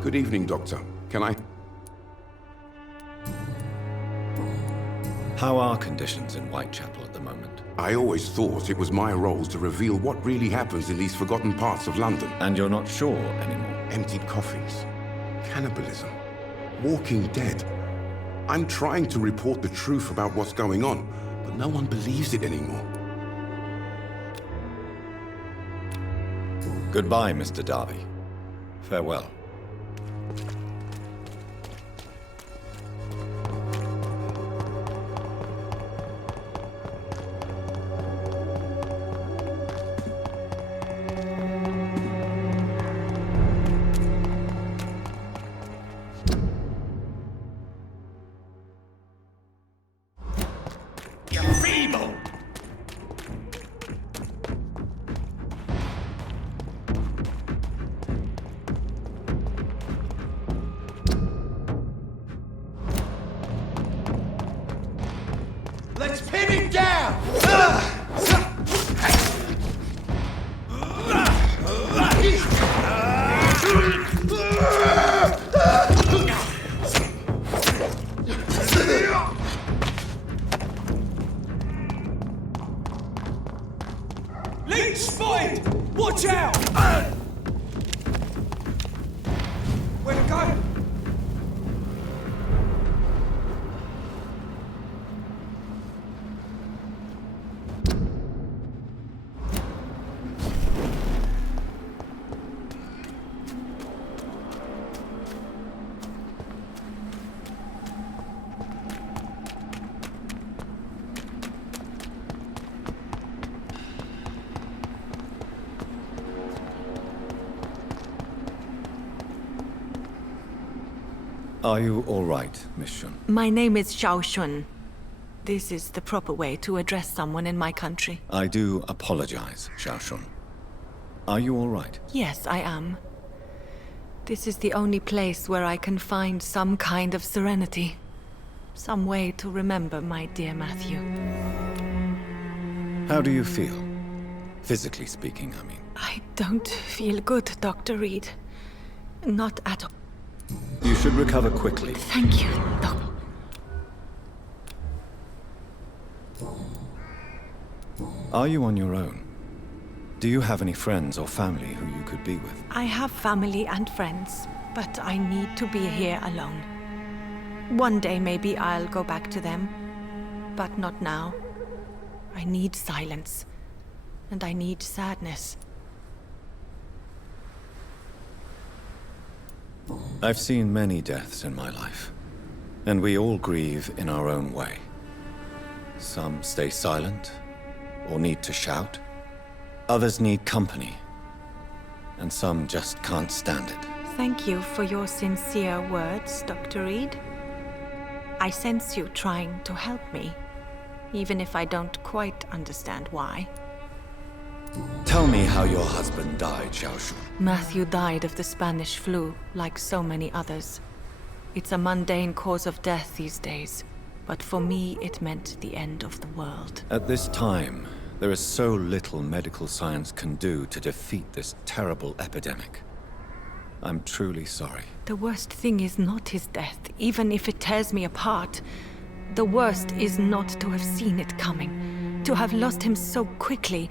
Good evening, Doctor. Can I... How are conditions in Whitechapel at the moment? I always thought it was my role to reveal what really happens in these forgotten parts of London. And you're not sure anymore? Emptied coffins. Cannibalism. Walking dead. I'm trying to report the truth about what's going on, but no one believes it anymore. Goodbye, Mr. Darby. Farewell. Let's pin him down! Leech spotted! Watch out! Where to go? Are you all right, Miss Shun? My name is Xiao Shun. This is the proper way to address someone in my country. I do apologize, Xiao Shun. Are you all right? Yes, I am. This is the only place where I can find some kind of serenity. Some way to remember my dear Matthew. How do you feel? Physically speaking, I mean. I don't feel good, Dr. Reed. Not at all. You should recover quickly. Thank you, Doc. Are you on your own? Do you have any friends or family who you could be with? I have family and friends, but I need to be here alone. One day maybe I'll go back to them, but not now. I need silence, and I need sadness. I've seen many deaths in my life, and we all grieve in our own way. Some stay silent, or need to shout. Others need company, and some just can't stand it. Thank you for your sincere words, Dr. Reed. I sense you trying to help me, even if I don't quite understand why. Tell me how your husband died, Xiao Shun. Matthew died of the Spanish flu, like so many others. It's a mundane cause of death these days, but for me it meant the end of the world. At this time, there is so little medical science can do to defeat this terrible epidemic. I'm truly sorry. The worst thing is not his death, even if it tears me apart. The worst is not to have seen it coming, to have lost him so quickly,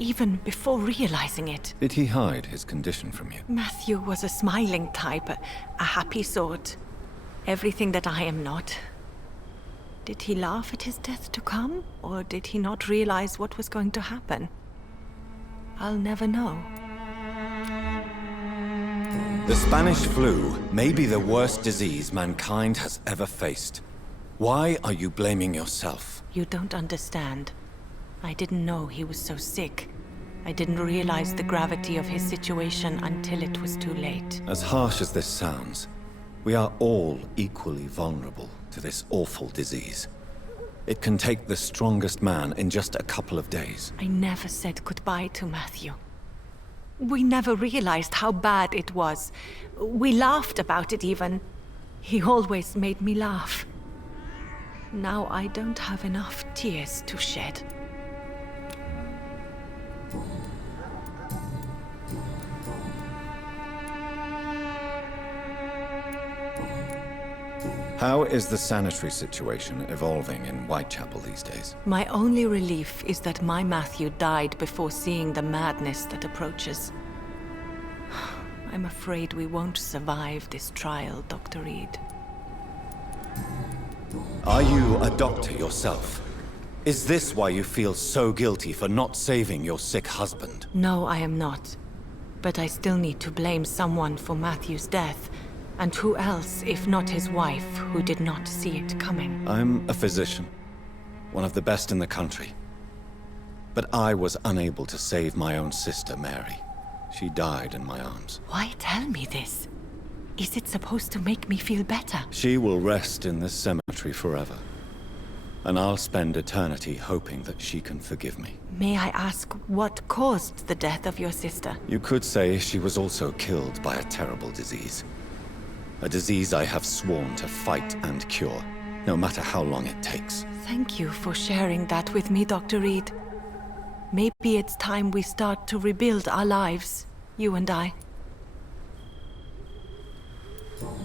even before realizing it. Did he hide his condition from you? Matthew was a smiling type, a happy sort. Everything that I am not. Did he laugh at his death to come, or did he not realize what was going to happen? I'll never know. The Spanish flu may be the worst disease mankind has ever faced. Why are you blaming yourself? You don't understand. I didn't know he was so sick. I didn't realize the gravity of his situation until it was too late. As harsh as this sounds, we are all equally vulnerable to this awful disease. It can take the strongest man in just a couple of days. I never said goodbye to Matthew. We never realized how bad it was. We laughed about it even. He always made me laugh. Now I don't have enough tears to shed. How is the sanitary situation evolving in Whitechapel these days? My only relief is that my Matthew died before seeing the madness that approaches. I'm afraid we won't survive this trial, Dr. Reed. Are you a doctor yourself? Is this why you feel so guilty for not saving your sick husband? No, I am not. But I still need to blame someone for Matthew's death. And who else, if not his wife, who did not see it coming? I'm a physician, one of the best in the country. But I was unable to save my own sister, Mary. She died in my arms. Why tell me this? Is it supposed to make me feel better? She will rest in this cemetery forever. And I'll spend eternity hoping that she can forgive me. May I ask what caused the death of your sister? You could say she was also killed by a terrible disease. A disease I have sworn to fight and cure, no matter how long it takes. Thank you for sharing that with me, Dr. Reed. Maybe it's time we start to rebuild our lives, you and I.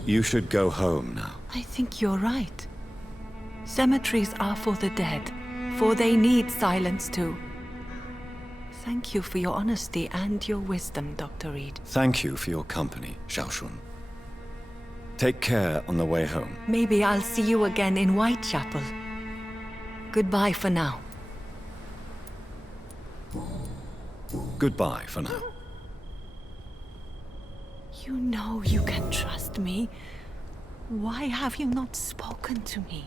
You should go home now. I think you're right. Cemeteries are for the dead, for they need silence too. Thank you for your honesty and your wisdom, Dr. Reed. Thank you for your company, Xiaoshun. Take care on the way home. Maybe I'll see you again in Whitechapel. Goodbye for now. Goodbye for now. You know you can trust me. Why have you not spoken to me?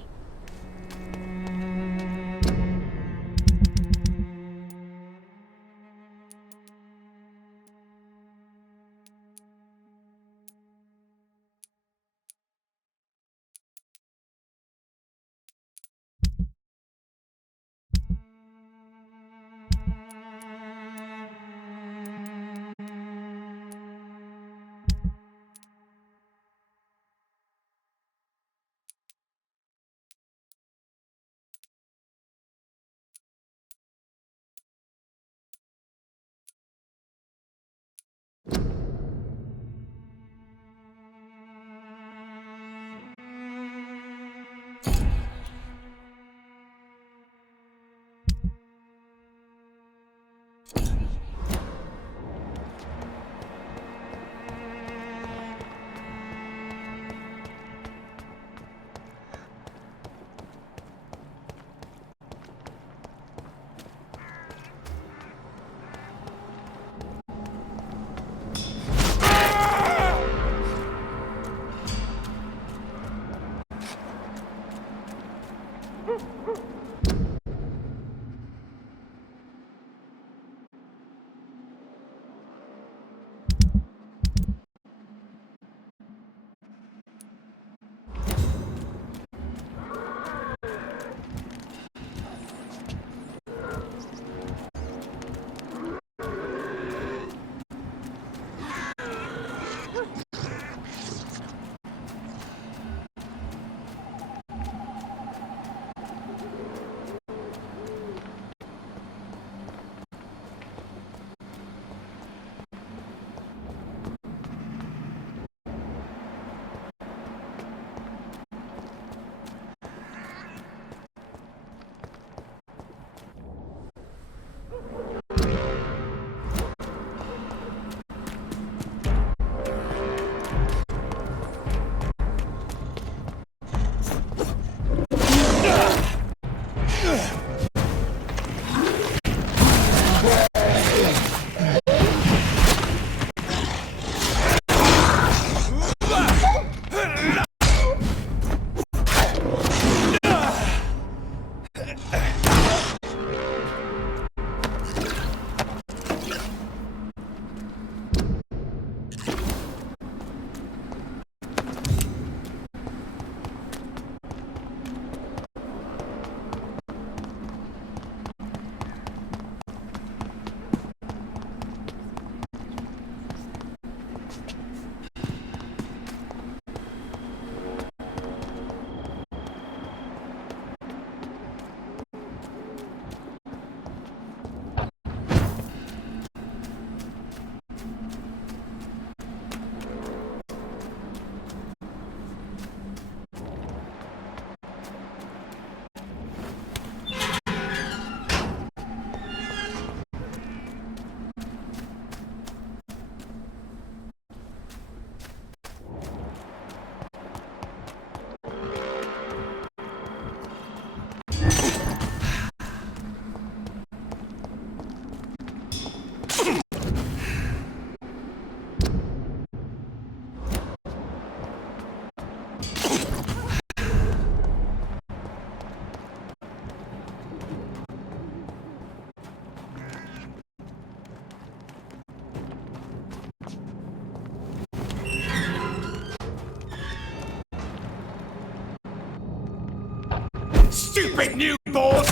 Stupid newborn!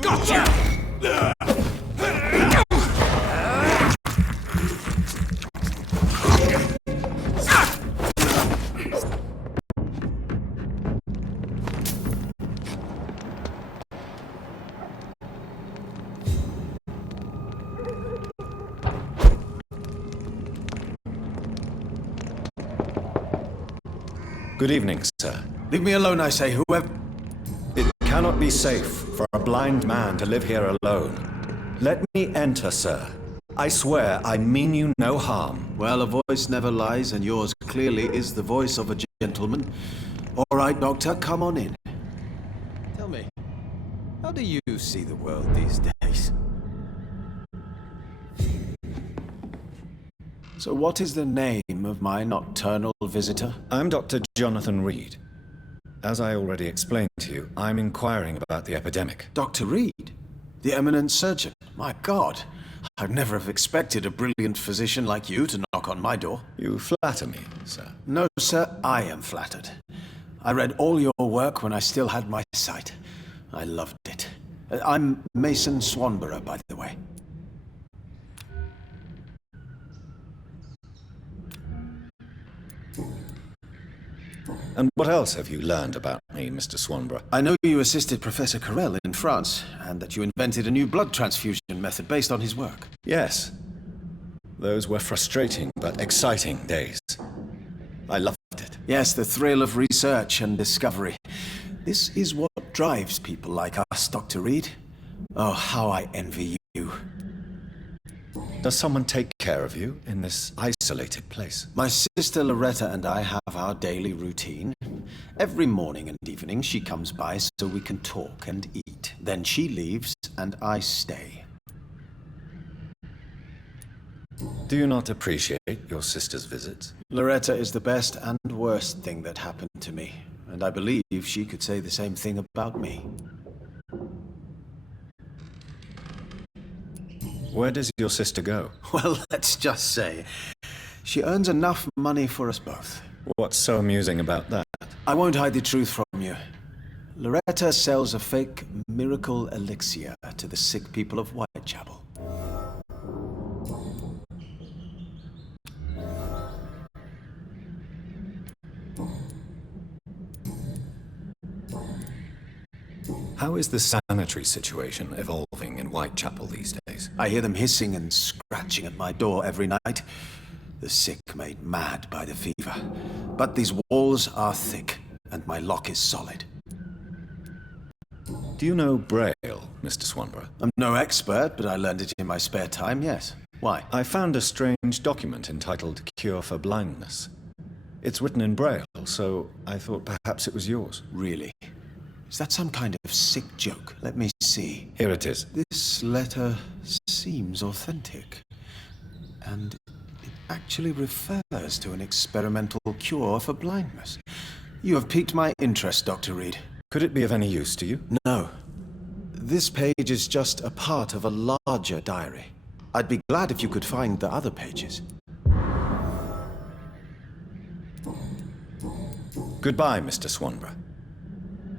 Gotcha! Good evening, sir. Leave me alone, I say, whoever... It cannot be safe for a blind man to live here alone. Let me enter, sir. I swear I mean you no harm. Well, a voice never lies, and yours clearly is the voice of a gentleman. All right, Doctor, come on in. Tell me, how do you see the world these days? So what is the name of my nocturnal visitor? I'm Dr. Jonathan Reed. As I already explained to you, I'm inquiring about the epidemic. Dr. Reed? The eminent surgeon? My God, I'd never have expected a brilliant physician like you to knock on my door. You flatter me, sir. No, sir, I am flattered. I read all your work when I still had my sight. I loved it. I'm Mason Swanborough, by the way. And what else have you learned about me, Mr. Swanborough? I know you assisted Professor Carell in France, and that you invented a new blood transfusion method based on his work. Yes. Those were frustrating but exciting days. I loved it. Yes, the thrill of research and discovery. This is what drives people like us, Dr. Reed. Oh, how I envy you. Does someone take care of you in this isolated place? My sister Loretta and I have our daily routine. Every morning and evening she comes by so we can talk and eat. Then she leaves and I stay. Do you not appreciate your sister's visits? Loretta is the best and worst thing that happened to me, and I believe she could say the same thing about me. Where does your sister go? Well, let's just say, she earns enough money for us both. What's so amusing about that? I won't hide the truth from you. Loretta sells a fake miracle elixir to the sick people of Whitechapel. How is the sanitary situation evolving in Whitechapel these days? I hear them hissing and scratching at my door every night. The sick made mad by the fever. But these walls are thick, and my lock is solid. Do you know Braille, Mr. Swanborough? I'm no expert, but I learned it in my spare time, yes. Why? I found a strange document entitled Cure for Blindness. It's written in Braille, so I thought perhaps it was yours. Really? Is that some kind of sick joke? Let me see. Here it is. This letter seems authentic. And it actually refers to an experimental cure for blindness. You have piqued my interest, Dr. Reed. Could it be of any use to you? No. This page is just a part of a larger diary. I'd be glad if you could find the other pages. Goodbye, Mr. Swanborough.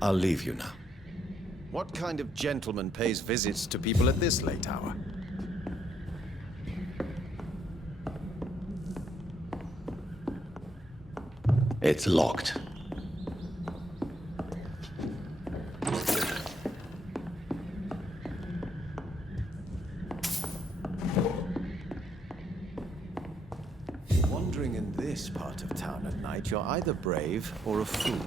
I'll leave you now. What kind of gentleman pays visits to people at this late hour? It's locked. Wandering in this part of town at night, you're either brave or a fool.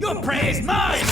Your prey is mine!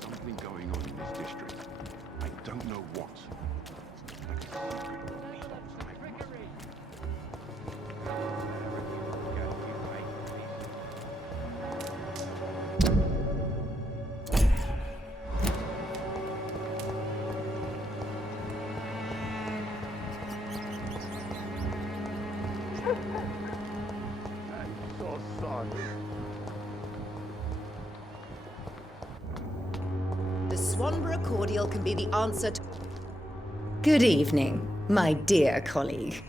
Something going on in this district. I don't know what. I'm so sorry. The Swanborough cordial can be the answer to... Good evening, my dear colleague.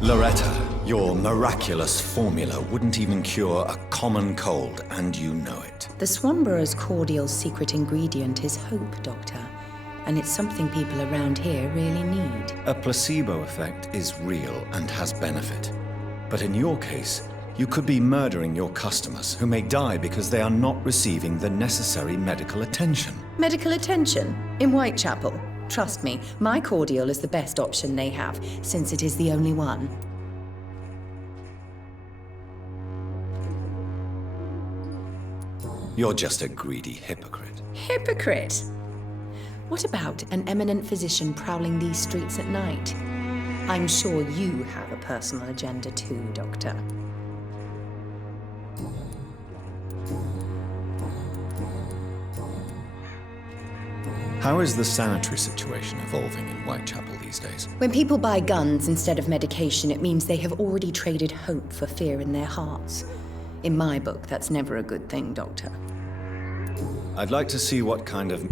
Loretta, your miraculous formula wouldn't even cure a common cold, and you know it. The Swanborough's cordial's secret ingredient is hope, Doctor. And it's something people around here really need. A placebo effect is real and has benefit. But in your case, you could be murdering your customers, who may die because they are not receiving the necessary medical attention. Medical attention? In Whitechapel? Trust me, my cordial is the best option they have, since it is the only one. You're just a greedy hypocrite. Hypocrite? What about an eminent physician prowling these streets at night? I'm sure you have a personal agenda too, Doctor. How is the sanitary situation evolving in Whitechapel these days? When people buy guns instead of medication, it means they have already traded hope for fear in their hearts. In my book, that's never a good thing, Doctor. I'd like to see what kind of...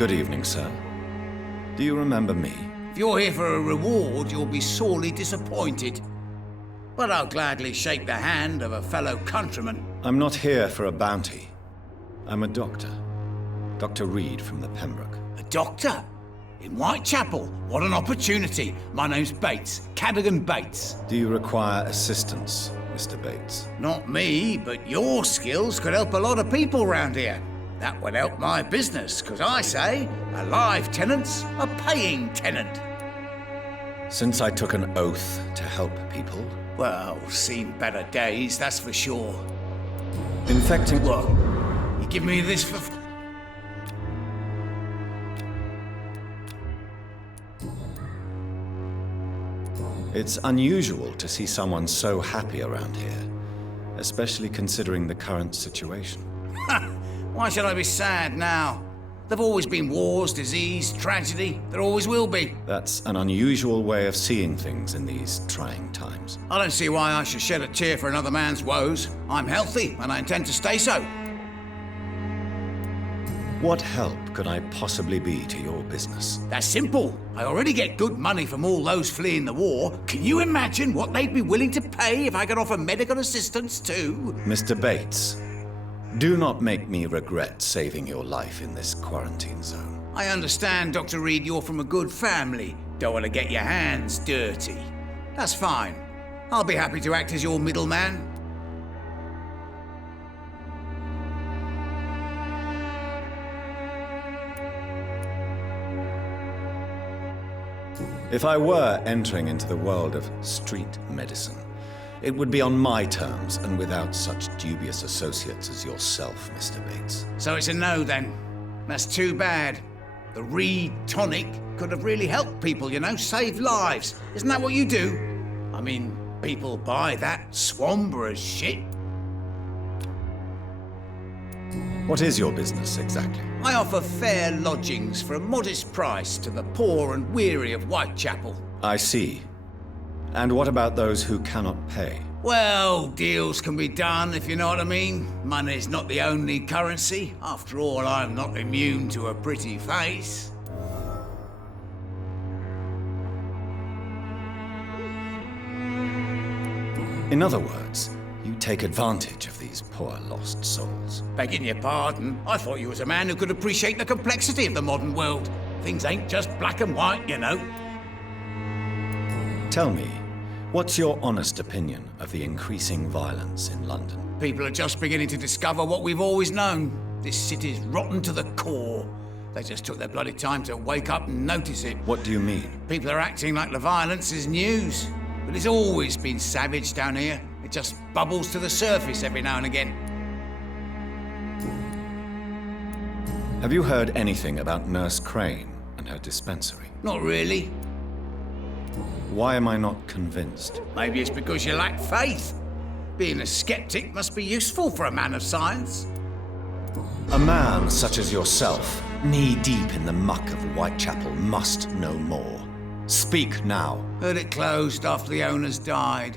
Good evening, sir. Do you remember me? If you're here for a reward, you'll be sorely disappointed. But I'll gladly shake the hand of a fellow countryman. I'm not here for a bounty. I'm a doctor. Dr. Reed from the Pembroke. A doctor? In Whitechapel? What an opportunity. My name's Bates. Cadogan Bates. Do you require assistance, Mr. Bates? Not me, but your skills could help a lot of people round here. That would help my business, because I say a live tenant's a paying tenant. Since I took an oath to help people... Well, seen better days, that's for sure. Infecting... What? You give me this for... It's unusual to see someone so happy around here, especially considering the current situation. Why should I be sad now? There've always been wars, disease, tragedy. There always will be. That's an unusual way of seeing things in these trying times. I don't see why I should shed a tear for another man's woes. I'm healthy, and I intend to stay so. What help could I possibly be to your business? That's simple. I already get good money from all those fleeing the war. Can you imagine what they'd be willing to pay if I could offer medical assistance too? Mr. Bates, do not make me regret saving your life in this quarantine zone. I understand, Dr. Reed, you're from a good family. Don't want to get your hands dirty. That's fine. I'll be happy to act as your middleman. If I were entering into the world of street medicine, it would be on my terms and without such dubious associates as yourself, Mr. Bates. So it's a no, then. That's too bad. The Reed tonic could have really helped people, you know, saved lives. Isn't that what you do? I mean, people buy that Swamborous shit. What is your business, exactly? I offer fair lodgings for a modest price to the poor and weary of Whitechapel. I see. And what about those who cannot pay? Well, deals can be done, if you know what I mean. Money's not the only currency. After all, I'm not immune to a pretty face. In other words, you take advantage of these poor lost souls. Begging your pardon, I thought you was a man who could appreciate the complexity of the modern world. Things ain't just black and white, you know. Tell me, what's your honest opinion of the increasing violence in London? People are just beginning to discover what we've always known. This city's rotten to the core. They just took their bloody time to wake up and notice it. What do you mean? People are acting like the violence is news. But it's always been savage down here. It just bubbles to the surface every now and again. Have you heard anything about Nurse Crane and her dispensary? Not really. Why am I not convinced? Maybe it's because you lack faith. Being a skeptic must be useful for a man of science. A man such as yourself, knee-deep in the muck of Whitechapel, must know more. Speak now. Heard it closed after the owners died.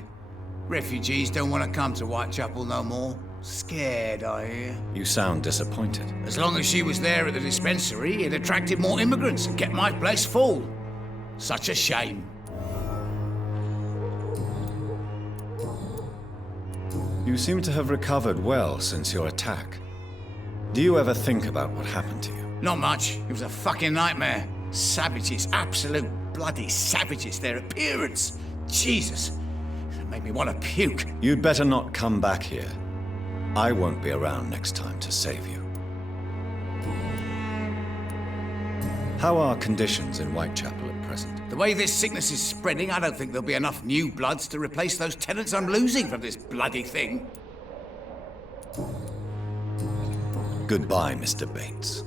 Refugees don't want to come to Whitechapel no more. Scared, I hear. You sound disappointed. As long as she was there at the dispensary, it attracted more immigrants and kept my place full. Such a shame. You seem to have recovered well since your attack. Do you ever think about what happened to you? Not much. It was a fucking nightmare. Savages, absolute bloody savages. Their appearance. Jesus. It made me want to puke. You'd better not come back here. I won't be around next time to save you. How are conditions in Whitechapel at present? The way this sickness is spreading, I don't think there'll be enough new bloods to replace those tenants I'm losing from this bloody thing. Goodbye, Mr. Bates.